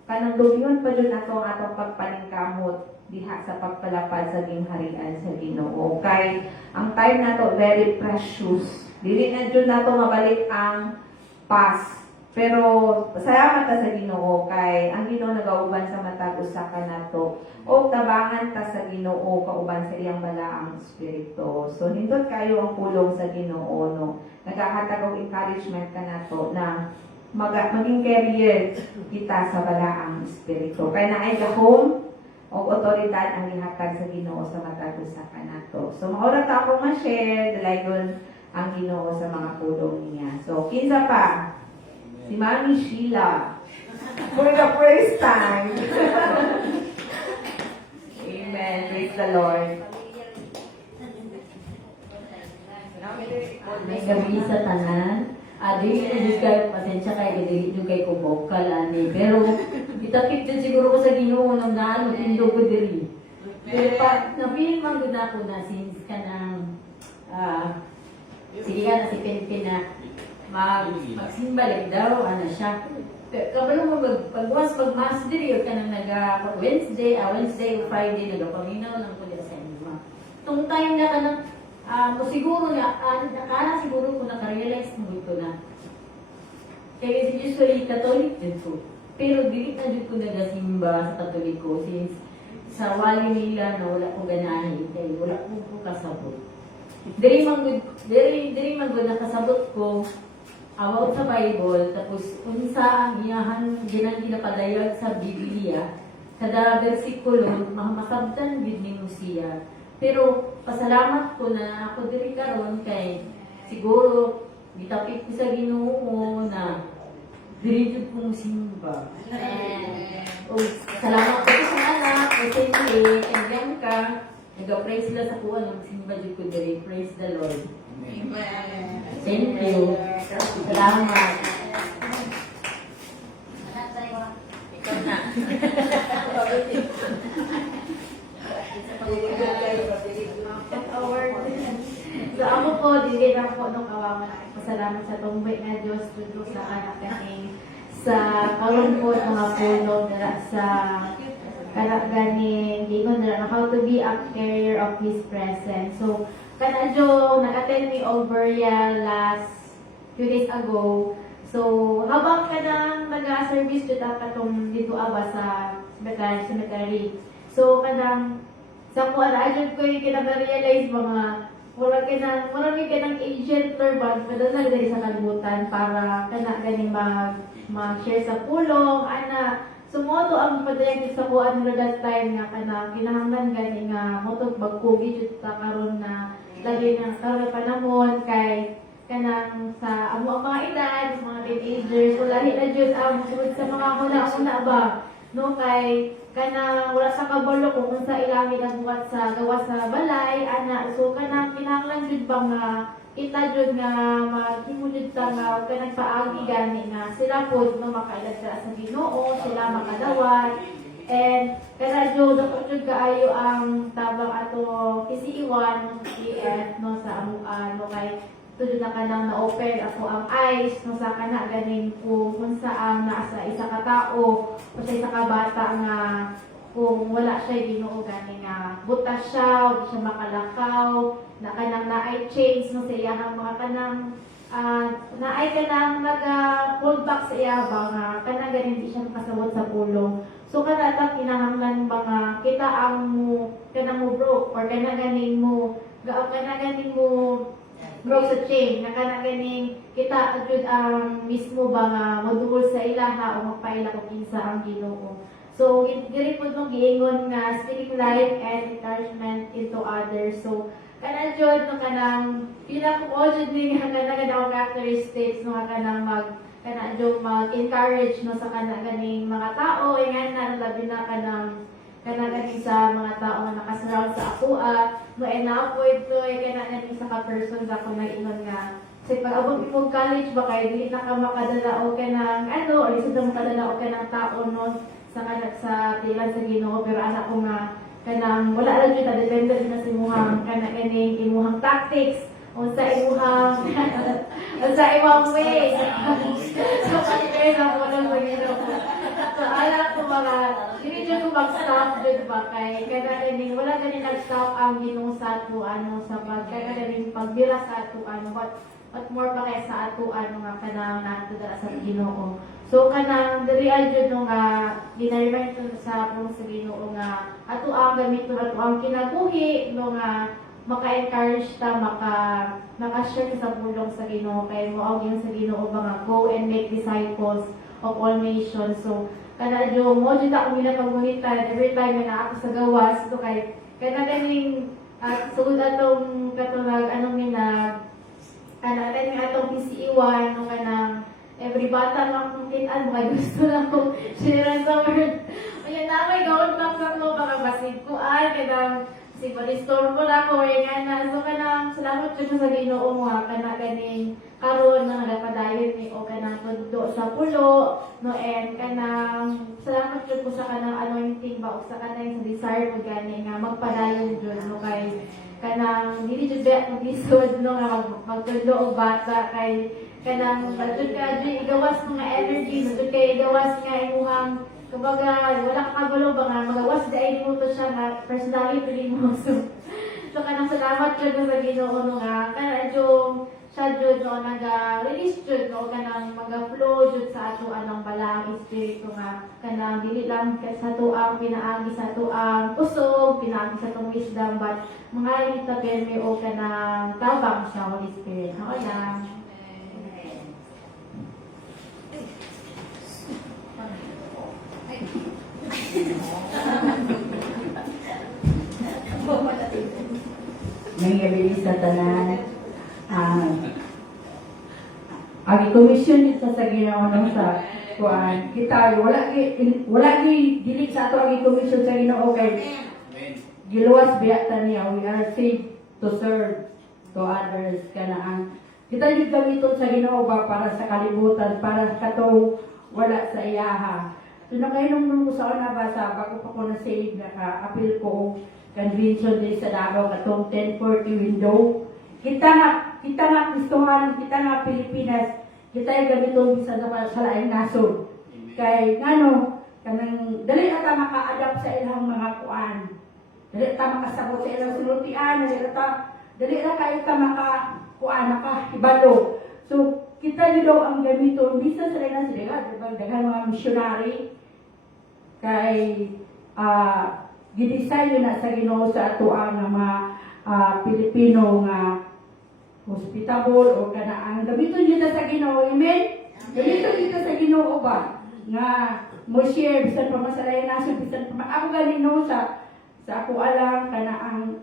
kanang dugyon pa dyan ato ang atong pagpalingkamot diha sa pagpalapad sa gingharian sa Ginoo. Kay ang time na to very precious. Dili na dyan nato mabalik ang past. Pero salamat ta sa Ginoo kay ang Ginoo nagauban sa matag usa ka nato o tabangan ta sa Ginoo kauban sa iyang balaang espiritu. So nindot kayo ang pulong sa Ginoo no. Nagahatag og encouragement ka nato na maging carrier kita sa balaang espiritu. Kay naay gahom o otoridad ang gihatag sa Ginoo sa matag usa ka nato. So maura ta ako ma-share dalaygon ang Ginoo sa mga pulong niya. So kinsa pa si Mami Sheila for the first time. Amen. Praise the Lord. May gabi sa tanan. Dili na jud kayo pasensya kay dili jud kay ko vocal ani. Pero itapik din siguro ko sa Ginoo nang naano tindog ko diri. Pero pa na-feel man gud ako na since kanang sige na si Pinpin na magsimbalik daw, ano siya. Kabalo mo, pag-was, pag-mass diri, ka nang Wednesday o Friday, nagapaminaw lang po sa inyo. Itong time na ka nang, siguro na, nakala siguro ko nakarealize mo ito na. Kaya usually, Catholic din po. Pero dili na dito ko nagasimba sa Katoliko since sa wali nila na wala ko ganahin, kaya wala ko kasabot. Diri man gud nakasabot ko about sa Bible, tapos unsa ang iyahan ginapadayag sa Biblia, kada bersikulo masabtan gid nimo siya. Pero pasalamat ko na ako diri karon kay siguro gitapik ko sa Ginoo na diri jud ko simba. O salamat ko sa anak, kasi kay ka nag-praise sila sa kuha ng simba jud ko diri. Praise the Lord. Amen. Thank you. Salamat. Ikaw na. So ako po, dili na po nung kawawa na pasalamat sa tumbay nga Diyos dito sa anak kami sa karon po mga puno nila sa kanak ganing gingon nila na how to be a carrier of His presence. So kanadyo nag-attend ni Alberia last 2 days ago. So habang kanang nag-service dito katong dito aba sa cemetery. So kanang sa ko adjud ko kinag-realize mga marami ka ng agent or bag, madala dali sa kalibutan para kana ganing mag-share sa pulong, ana, sumoto ang padayag sa kuan nila that time nga kana kinahanglan gani nga moto bagkugi jud ta karon na lagi na karon panahon kay kanang sa amo ang mga edad, mga teenagers, so lahi na jud ang sugod sa mga una ba no kay kana wala sa kabalo kung unsa ilami ang buhat sa gawa sa balay ana so kana kinahanglan jud ba nga kita jud nga maghimo jud ta nga kanang paagi gani nga sila pod no makailag sa Ginoo sila makadawat and kana jud jud kaayo ang tabang ato kisiiwan CF no sa ano kay tudyo na kanang na-open ako ang eyes no sa kana ganing kung saan nasa isa ka tao o sa isa ka bata nga kung wala siya Ginoo gani nga butas siya o di siya makalakaw na kanang naay chains no sa iyang mga kanang naay kanang pull back sa iya ba nga kanang ganin di siya makasabot sa pulong. So kanata kinahanglan ba nga kita ang mo kanang mo broke or kanang ganing mo broke sa chain na kanang ganing kita adjud ang mismo ba nga madungol sa ilaha o magpaila kung kinsa ang Ginoo. So, diri po itong giingon nga speaking life and encouragement into others. So, kanang jud no kanang pila ko jud ni nga kanang characteristics no kanang mag-encourage no sa kanang ganing mga tao ingan na labi na kanang ganing sa mga tao nga nakasurround sa ako no avoid ko ganing sa ka person nga kung naiingon nga kasi pag abot mo college ba kay dili na ka makadala o kanang o isa na makadala o kanang tao no sa tilan sa Ginoo pero anak ko nga kanang wala lang kita depende din sa imuhang kanang ganing imuhang tactics o sa imuhang way so kaya na mo lang Ginoo so anak ko mga dili jud ko mag-stop jud ba kay kada ganing wala ganing nag-stop ang Ginoo sa ato sa kada ganing pagbira sa ato what more pa kay sa ato nga kanang nato dala sa Ginoo. So kanang diri jud no nga ginaremind sa pulong sa Ginoo nga ato ang gamiton ato ang kinabuhi no nga maka-encourage ta maka-share sa pulong sa Ginoo kay mo ang sa Ginoo ba nga go and make disciples of all nations. So kana jud mo jud ako mila pagunita every time na ako sa gawas so kay kana ganing sugod atong katulad anong atong PCE1 no kanang every bata lang kung tinan mo, gusto lang kong share sa word. Ayan na, may gawin lang sa mo, baka basig ko, kadang si restore ko na ko, nga na. So, kanang, salamat dyan sa Ginoo mo, kanang ganing karon na nagapadayon ni o kanang tundo sa pulo, no, and kanang, salamat dyan ko sa kanang anointing ba, o sa kanang sa desire mo gani, nga magpadayon dyan, no, kay kanang, hindi dyan ba, mag-isod, no, nga magtundo o bata, kay kanang jud ka jud igawas mga energy jud kay igawas nga imuhang kumbaga wala ka kagulo ba nga magawas dai mo to siya nga personality mo so kanang salamat jud sa Ginoo no nga kana jud siya jud no naga-release jud no kanang maga-flow jud sa ato anang balang espiritu nga kanang dili lang sa ato ang pinaagi sa ato ang pusog pinaagi sa atong wisdom but mga ita perme o kanang tabang siya Holy Spirit no lang. May gabi sa tanan. Ang komisyon nito sa Ginoo sa kuan kita wala dili sa ato ang komisyon sa Ginoo kay giluwas biya ta niya we are saved to serve to others kana ang kita yung gamiton sa Ginoo ba para sa kalibutan para kato wala sa iyaha. So nakainom mo sa una basa bago pa ko na save naka-appeal ko convention din sa Davao katong 1040 window. Kita nga Kristohan, kita nga Pilipinas, kita yung gamiton bisan sa laing nasod. Kay ngano kanang dali ata maka-adapt sa ilang mga kuan. Dali ata makasabot sa ilang sulutian, dali ra kayo ta maka-ibalo. So kita nyo daw ang gamiton bisan sa laing nasod, daghang mga missionary kay gidesign na sa Ginoo sa ato ang mga Pilipino nga hospitable o kana ang gamiton kita sa Ginoo, amen? Gamiton kita sa Ginoo ba nga mo share bisan pa masalayan naso bisan pa ako ganino sa ako alam kana ang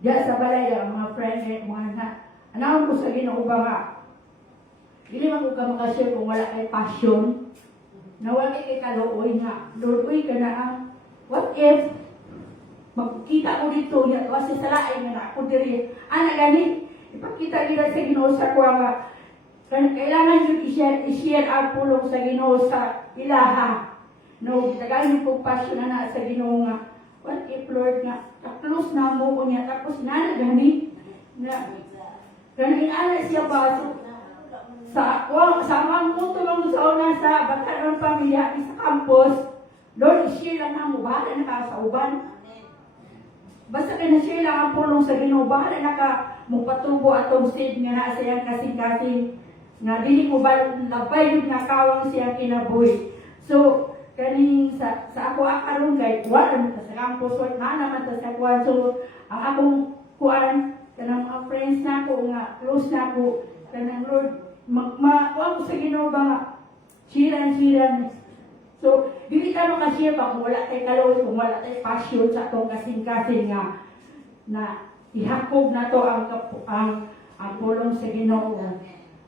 diya sa balay ang mga friend mga anawon ko sa Ginoo ba nga dili man ko ka makashare kung wala kay passion na wala kay kaluoy nga Lord uy kana ang what if magkita ko dito niya kasi sa lain nga ako diri ana gani ipakita nila sa Ginoo sa kuwa nga kailangan yun i-share ang pulong sa Ginoo sa ilaha no tagayin ko passion na sa Ginoo nga what if Lord nga close na mo ko niya tapos na gani na Ganun ana siya ba? So, sa ang puto lang sa una sa Batanon Pamilya sa campus, Lord, i-share lang ang bahala na ka sa uban. Basta ka na-share lang ang pulong sa Ginoo, bahala na ka mupatubo atong seed nga naa siyang kasing-kasing nga dili mo ba labay yun nga kawang siyang kinabuhi. So, kaning sa ako akaron kay wala man ta sa campus, wala naman ta sa kuwan. So, ang akong kuwan, kanang mga friends na ko, nga close na ko, kanang Lord, kuwan ko sa Ginoo ba nga, siran. So, dili ka makashare ba kung wala tayo kalawin, kung wala tayo passion sa atong kasing-kasing nga na ihakog na to ang pulong sa Ginoo.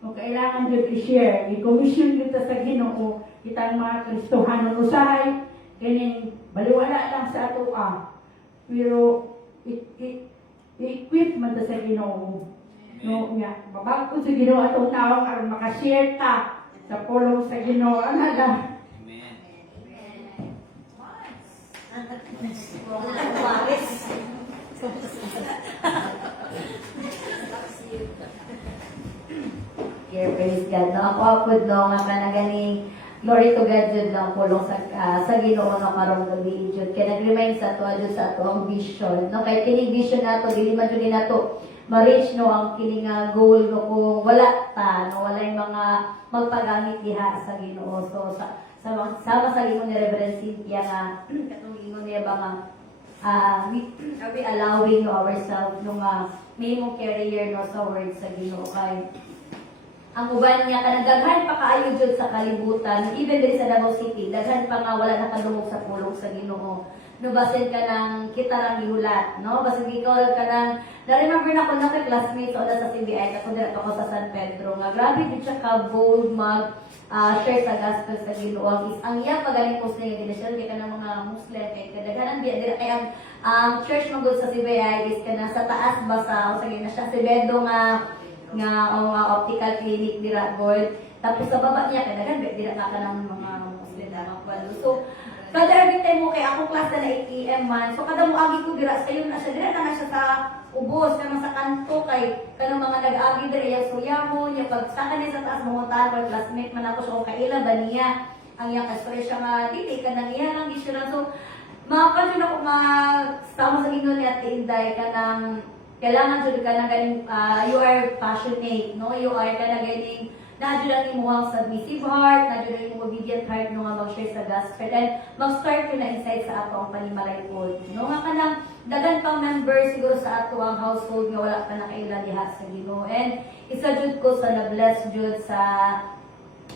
Kung kailangan dito i-share, i-commission dito sa Ginoo, kitang mga Kristohanon usahay, kaning baliwala lang sa ato pero i-equip man to sa Ginoo. No, nga, babag ko sa Ginoo atong tao karon makashare ta sa pulong sa Ginoo. Ano na? Dear praise God, no? Ako apod, no, nga ka na ganing glory to God, Jud, no, pulong sa Ginoo, no, karong gabi, Jud. Kaya nag-remind sa ato, Jud, sa ato ang vision, no? Kaya kining vision nato, dili man Jud nato ma-reach, no, ang kining goal, no, kung wala ta, no, wala yung mga magpagamit diha sa Ginoo. So, sama sa Ginoo ni Reverend Cynthia nga, katong Ginoo niya ba nga, are we allowing, no, ourselves, no, may mong career, no, sa word sa Ginoo, kay ang uban niya kanang daghan pa kaayo jud sa kalibutan, even diri sa Davao City, daghan pa nga wala nakadungog sa pulong sa Ginoo. No, basin ka nang kita lang gihulat, no? Basin ikaw ka nang na-remember na ko na kay classmates o sa CBI ako dira ako sa San Pedro nga grabe gid siya ka bold mag share sa gospel sa Ginoo. Ang iya pagaling post niya dinasyon kay kanang mga Muslim kay kadaghanan biya dira kay ang church magud sa CBI is kana sa taas ba sa o na siya si Bedo nga optical clinic dira gold. Tapos sa baba niya kay daghan dira ka ng mga Muslim na mga kwalo. So kada every time mo kay akong klase na ATM man. So kada mo agi ko dira sa na siya dira na siya sa ubos kay sa kanto kay kanang mga nag-agi dira ya suyamo niya pag sa kanila sa taas mo ta classmate man ako so kaila ba niya ang iya ka-stress siya nga dili ka nang iya lang gisura. So mapapan ako sama sa Ginoo ni Ate Inday kanang kailangan jud ka na ganing you are passionate, no? You are ka na ganing na jud ang imong submissive heart, na jud ang imong obedient heart no nga mag-share sa gospel and mag-start yun na inside sa ato ang panimalay pod. No nga kanang dagan pang members siguro sa ato ang household nga wala pa nakailan diha sa Ginoo. And isa jud ko sa na-bless jud sa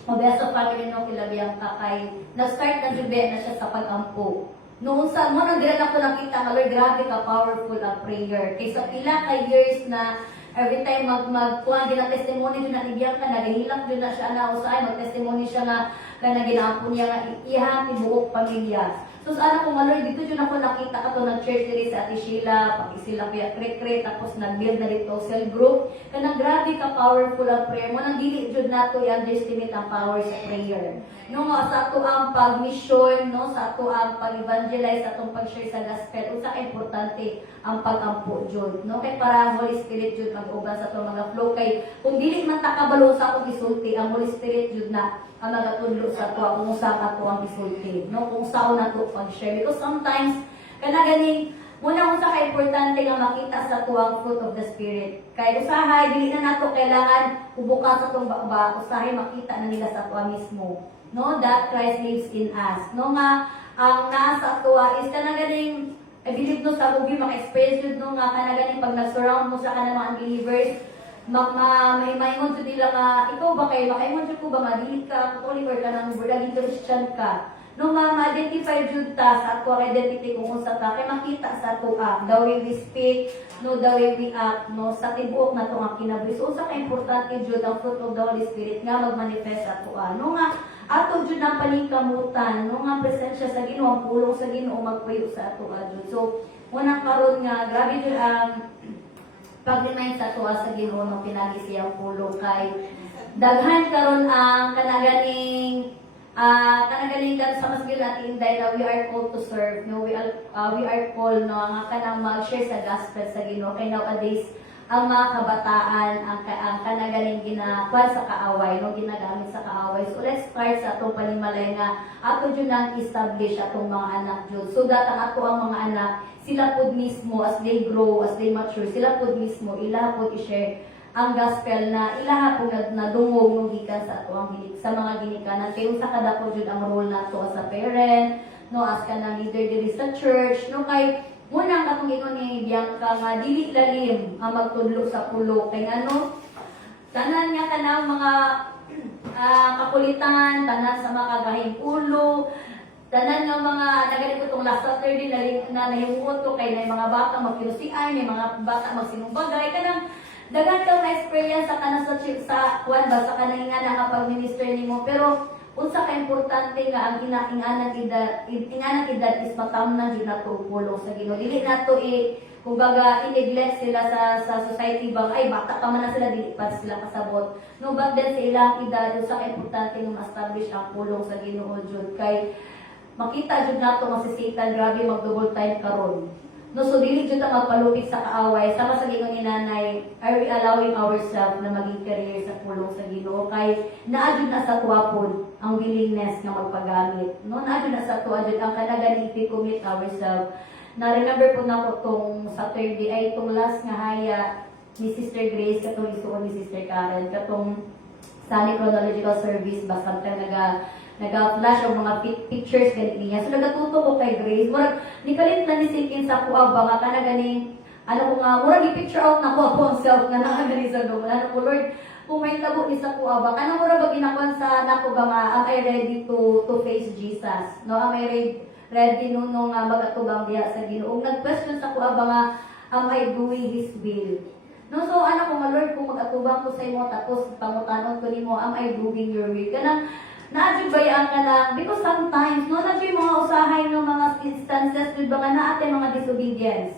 Modesto family no kilabiyang kakay. Na-start na jud na siya sa pag-ampo. Noong sa mo nang dira ako nakita nga Lord grabe ka powerful ang prayer. Kaysa pila ka years na every time magkuhan din ang testimony din na ibiyang ka nagahilak din na siya na usay mag-testimony siya nga kana ginaapo niya nga iyang tibuok pamilya. So sa ko nga Lord dito jud ako nakita ka to nag-church diri sa Ate Sheila, pag sila kuya kre tapos nag-build na dito cell group. Kanang grabe ka powerful ang prayer mo nang dili jud nato i-underestimate ang power sa prayer. No nga sa ato ang pag-mission, no sa ato ang pag-evangelize, atong pag-share sa gospel, usa ka importante ang pag-ampo jud. No kay para Holy Spirit jud mag-uban sa ato mga flow kay kung dili man ta kabalo sa akong gisulti, ang Holy Spirit jud na ang nagatudlo sa ato kung usa ka to ang gisulti. No kung sao na to pag-share because sometimes kana ganing muna unsa ka importante nga makita sa tuwang fruit of the Spirit. Kay usahay dili na nato kailangan ubuka sa tong ba usahay makita na nila sa tuwa mismo. No that Christ lives in us. No nga ang nasa tuwa is kana ganing I believe no sa movie maka-experience yun no nga kana ganing pag nag-surround mo sa kanang mga unbelievers may maingon jud nila nga ikaw ba kay makaingon jud ko ba madili ka Catholic or kanang buraging Christian ka. No ma-identify jud ta sa ato identity kung unsa ta kay makita sa ato the way we speak, no the way we act, no sa tibuok nato nga kinabuhi. So unsa ka importante jud ang fruit of the Holy Spirit nga magmanifest sa ato no nga ato jud ang paningkamutan, no nga presensya sa Ginoo, ang pulong sa Ginoo magpuyo sa ato jud. So una karon nga grabe jud ang pag-remind sa ato sa Ginoo no pinagi siyang pulong kay daghan karon ang kanaganing kanagaling kan sa masgil natin dahil na we are called to serve, no we are called no nga kanang mag-share sa gospel sa Ginoo kay nowadays ang mga kabataan ang kanagaling ginakuan sa kaaway, no, ginagamit sa kaaway. So let's start sa atong panimalay nga ato jud nang establish atong mga anak jud. So that ang ato ang mga anak sila pud mismo as they grow, as they mature, sila pud mismo ila pud i-share ang gospel na ilaha po nadungog ng gikan sa ato ang sa mga ginikanan. Kay usa kada po jud ang role nato as a parent, no, as kanang leader diri sa church, no, kay muna katong ingon ni Bianca nga dili lalim ang magtudlo sa pulo kay ano tanan nga kanang mga kakulitan, tanan sa mga kagahing ulo, tanan nga mga naganito tong last Saturday na nahimuot ko kay na mga bata magkinusian, may mga bata magsinumbagay kanang dagan ka na experience sa kanang sa kuan ba sa kanang nga nakapag-minister nimo pero unsa ka importante nga ang inganan edad is matamnan gyud nato pulong sa Ginoo. Dili nato kumbaga i-neglect sila sa society bang ay bata pa man na sila dili pa sila kasabot. No, but then sa ilang edad unsa ka importante nga ma-establish ang pulong sa Ginoo jud kay makita jud nato masisitan grabe mag-double time karon. No, so dili jud ta magpalupit sa kaaway sama sa gingon ni nanay, are we allowing ourselves na maging career sa pulong sa Ginoo kay naa jud na sa tuwapon ang willingness nga magpagamit. No, naa jud na sa tuwa jud ang kanaganing i-commit ourselves. Na remember po nako tong Saturday ay tong last nga haya ni Sister Grace katong isuon ni Sister Karen katong Sunday chronological service basta nag-flash ang mga pictures ganit niya. So nagatuto ko kay Grace. Murag nikalit na ni Sikin sa kuha ba nga kana ganing ano ko nga murag i-picture out na ko ako self nga nakagani sa do. Ano ko Lord, kung may tabo ni sa kuha ba kana murag ba ginakuan sa nako ba nga am I ready to face Jesus. No, am I ready no nga magatubang diha sa Ginoo. Nag-question sa kuha ba nga am I doing His will. No, so ano ko nga Lord kung magatubang ko sa imo tapos pangutanon ko nimo am I doing your will. Kanang naadyo bayaan ka lang, because sometimes, no, naadyo yung mga usahay ng mga instances, with ba nga naate mga disobedience.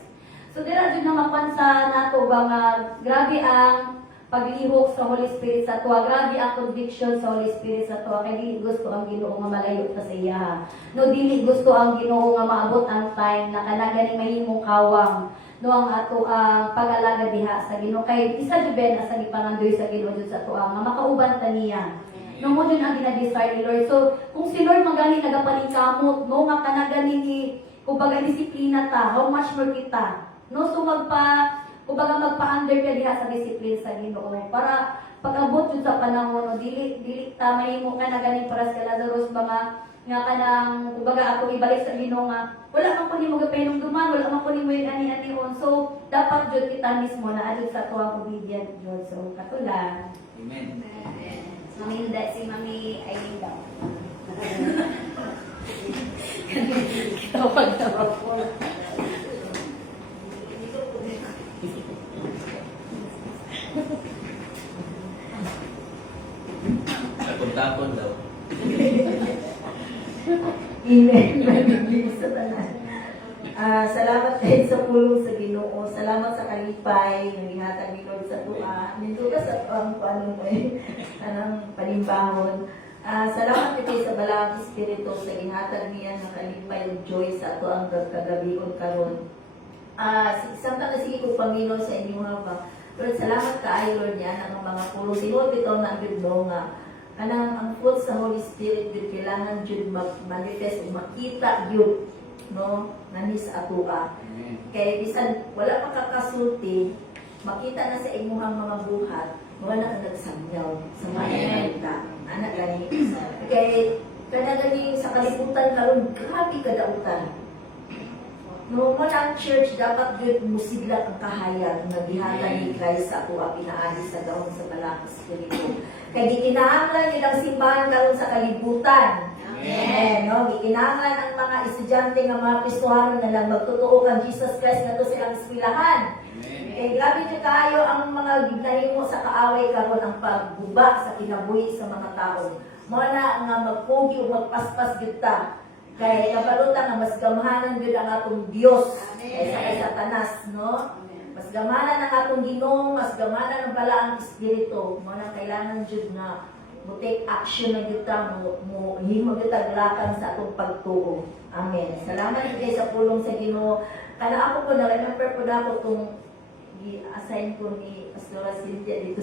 So, dira dyan na mapansa nato ba nga, grabe ang paglihok sa Holy Spirit sa tuwa, grabe ang conviction sa Holy Spirit sa tuwa, kaya dili gusto ang Ginoo nga malayo pa sa iya. No, dili gusto ang Ginoo nga maabot ang time na kanaganing mahimong kawang, no, ang ato ang pag-alaga diha sa Ginoo. Kay isa jud ben asa gipangandoy sa Ginoo jud sa tuwa, nga makauban ta niya. No mo din ang ginadesire ni Lord. So, kung si Lord magaling nagapaningkamot, no, nga kanagaling kumbaga disiplina ta, how much more kita. No, so kumbaga magpa-under ka diha sa disiplina sa Ginoo para pag-abot jud sa panahon, no, dili ta mahimo ka na ganing para sa Lazarus mga nga kanang kumbaga ako ibalik sa Ginoo nga wala man ko nimo gapainumduman, wala man ko nimo ani-anion. So, dapat jud kita mismo na adto sa tuwang obedient jud. So, katulang. Amen. Mami Linda, si Mami Aileen daw. Kitawag na po. Tapon daw. Amen. Nagiging sa tanan. Salamat kayo sa pulong sa Ginoo. Salamat sa kalipay ng ihatag ni Lord sa tuwa. Nito ka sa paano mo anong panimbahon. Salamat kayo sa balang espiritu sa ihatag niya ng kalipay ug joy sa ato ang kagabion karon. Isang ta sige ko Panginoon sa inyo haba. Lord, salamat kaayo Lord niya ang mga pulong. Tinuod bitaw na ang nga kanang ang fruit sa Holy Spirit jud kailangan jud manifest ug makita jud, no, nanis atua. Kay bisan wala pa kakasulti, makita na sa imuhang mga buhat, wala ka nagsagyaw sa mga kita. Anak gani. Kay kada gani sa kalibutan karon grabe kadautan. No, man ang church dapat jud musigla ang kahayag nga gihatag ni Christ sa atua pinaagi sa daon sa balang espiritu. Kay gikinahanglan yun ang simbahan karon sa kalibutan. Amen. No, gikinahanglan ang mga estudyante nga mga Kristohano na lang magtotoo kang Jesus Christ na to silang eskwelahan. Kay grabe jud kaayo ang mga ginahimo sa kaaway karon ang pagguba sa kinabuhi sa mga tao. Mo na nga magpugi ug magpaspas gyud ta. Kay kabalutan nga mas gamhanan jud ang atong Dios kaysa kay Satanas, no? Mas gamanan ang atong Ginoo, mas gamanan ang balaang espiritu. Mo na kailangan jud nga mo take action na jud ta mo himo jud taglakan sa atong pagtuo. Amen. Salamat jud sa pulong sa Ginoo. Kana ako ko na remember ko dako tong i-assign ko ni Pastora Cynthia dito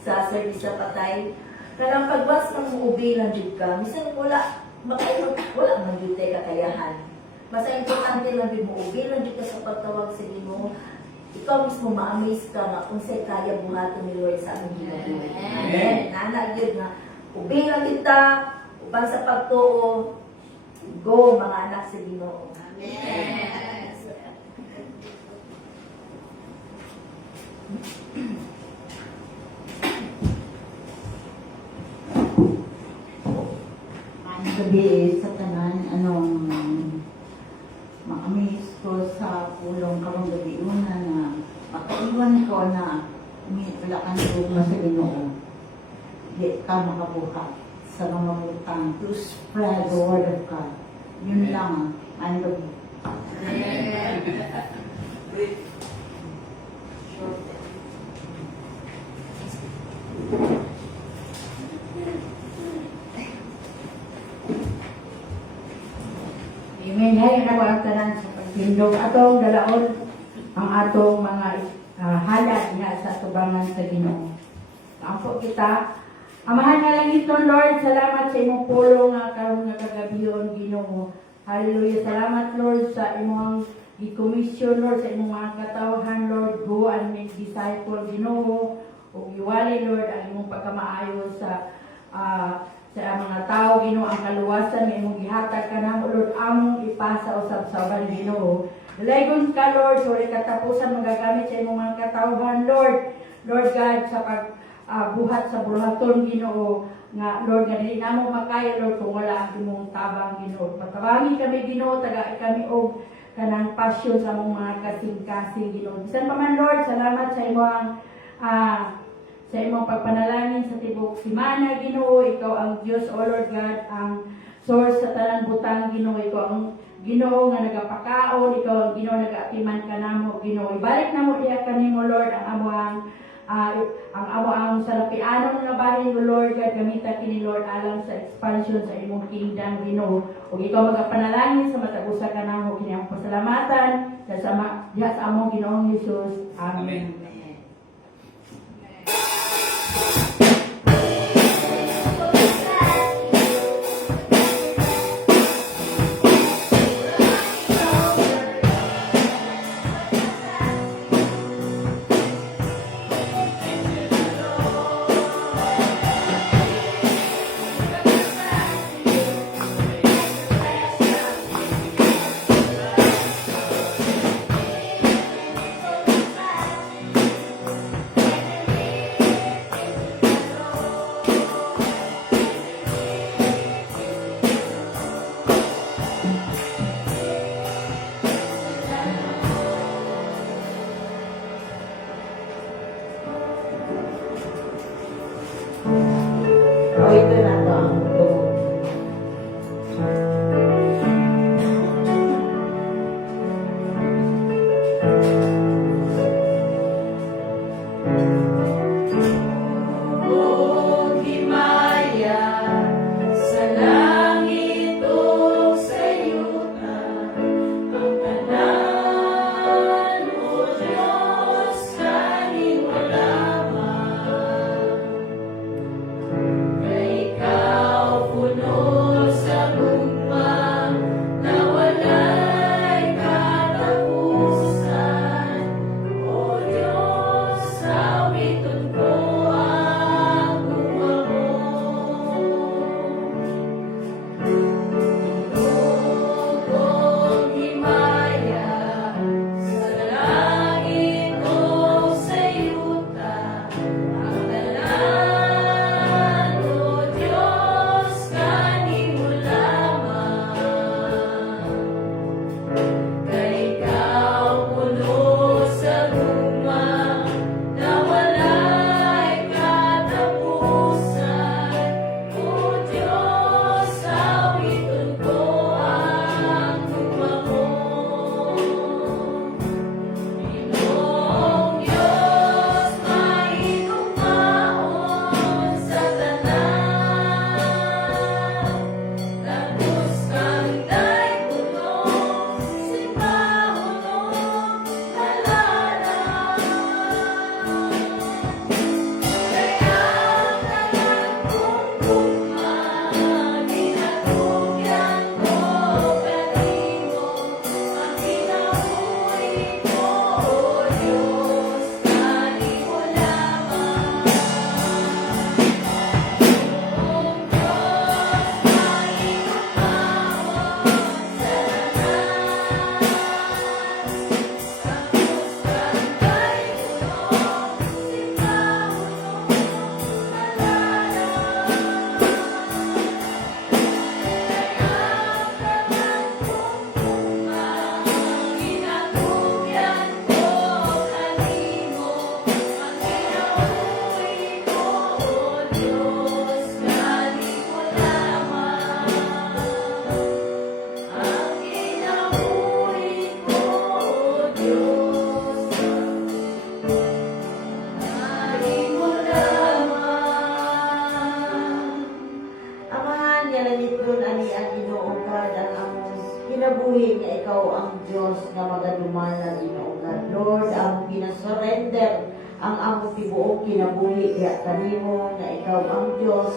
sa service sa patay. Kanang pagwas ng muubi lang jud ka, minsan wala man jud tay kakayahan. Basta importante lang jud muubi lang jud ka sa pagtawag sa Ginoo. Ikaw mismo ma-amaze ka na kung sa'y kaya buhaton ni Lord sa aming ginagawa. Amen. Nana yun na, ubi lang kita, upang sa pagtuo, go mga anak sa Ginoo. Amen. Ang gabi sa tanan, ma-amaze ko sa pulong karong gabi una na makaiwan ko na wala kang tugma sa Ginoo. Di ka makabuhat sa mga utang to spread the word of God. Yun lang ang gabi. Amen. Hay na ang tanan sa pagtindog atong dalaon ang atong mga halad nga sa tubangan sa Ginoo. Ampo kita. Amahan nga lang ito, Lord. Salamat sa imong pulong nga karon nga kagabion, Ginoo. Hallelujah. Salamat, Lord, sa imong i-commission, Lord, sa imong mga katawhan, Lord. Go and make disciple, Ginoo. O iwali, Lord, ang imong pagkamaayo sa mga tao, Ginoo, ang kaluwasan nga imong gihatag kanamo, Lord, among ipasa usab-saban, Ginoo. Dalagon ka, Lord, so katapusan magagamit sa imong mga katawhan, Lord. Lord God, sa buhat sa buhaton, Ginoo, nga Lord, nga dili namo makaya, Lord, kung wala ang imong tabang, Ginoo. Patawagin kami, Ginoo, taga kami og kanang pasyon sa among mga kasing-kasing, Ginoo. Bisan pa man, Lord, salamat sa imong pagpanalangin sa tibok simana, Ginoo. Ikaw ang Dios, O Lord God, ang source sa tanang butang, Ginoo. Ikaw ang Ginoo nga nagapakaon, ikaw ang Ginoo nagaatiman kanamo, Ginoo. Ibalik namo diha kanimo, Lord, ang ang salapianon nga bahin mo, Lord God, gamita kini, Lord, alang sa expansion sa imong kingdom, Ginoo. Ug ikaw magapanalangin sa matag usa kanamo kini ang pasalamatan sa diha sa among Ginoong Hesus. Amen. O ito na to ang tungkol. Ikaw puno sa buong kinabuhi nga ikaw ang Diyos nga magadumana Ginoo God. Lord, ang ginasurrender ang among tibuok kinabuhi diha kanimo nga ikaw ang Diyos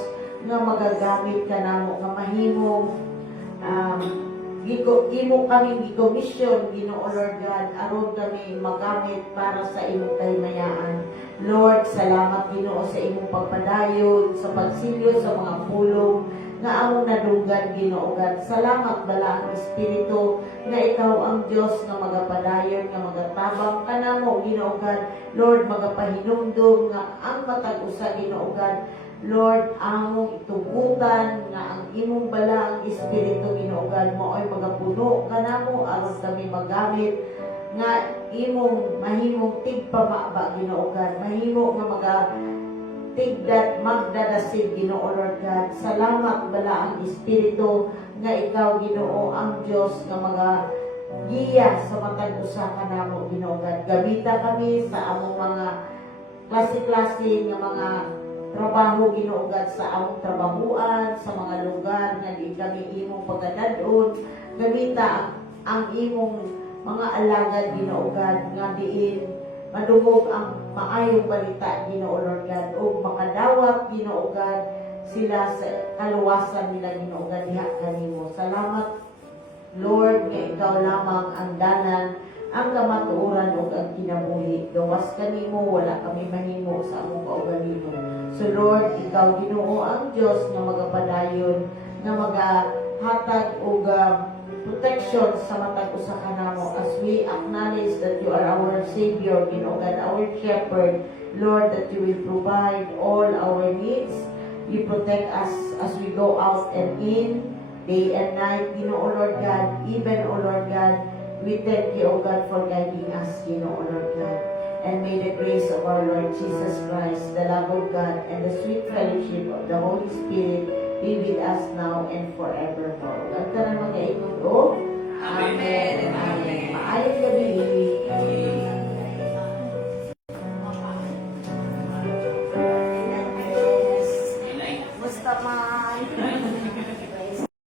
nga magagamit kanamo nga mahimong imo kami gikomisyon Ginoo Lord God aron kami magamit para sa imong kahimayaan. Lord, salamat Ginoo sa imong pagpadayon sa pagsilyo sa mga pulong nga among nadunggan Ginoo God. Salamat bala ang Espiritu nga ikaw ang Dios nga magapadayon nga magatabang kanamo Ginoo God. Lord, magapahinumdum nga ang matag usa Ginoo God. Lord, among itugutan nga ang imong bala ang Espiritu Ginoo God mo ay magapuno kanamo aron kami magamit nga imong mahimong tigpamaba Ginoo God. Mahimo nga tigdat magdadasid Ginoo Lord God. Salamat bala ang Espiritu nga ikaw Ginoo ang Dios nga giya sa matag usa kanamo Ginoo God. Gabita kami sa among mga klase-klase nga mga trabaho Ginoo God, sa among trabahuan sa mga lugar nga di kami imong pagdadon. Gabita ang imong mga alagad Ginoo God nga diin madungog ang maayong balita Ginoo Lord God ug makadawat Ginoo God sila sa kaluwasan nila Ginoo God diha kanimo. Salamat Lord nga ikaw lamang ang danan, ang kamatuoran ug ang kinabuhi. Gawas kanimo wala kami mahimo sa among kaugalingon. So Lord, ikaw Ginoo ang Dios nga magapadayon nga magahatag og protection sa matag usa kanamo as we acknowledge that you are our Savior, Ginoo God, our Shepherd. Lord, that you will provide all our needs. You protect us as we go out and in, day and night, Ginoo Lord God. Even, O Lord God, we thank you, O God, for guiding us, Ginoo Lord God. And may the grace of our Lord Jesus Christ, the love of God, and the sweet fellowship of the Holy Spirit be with us now and forevermore.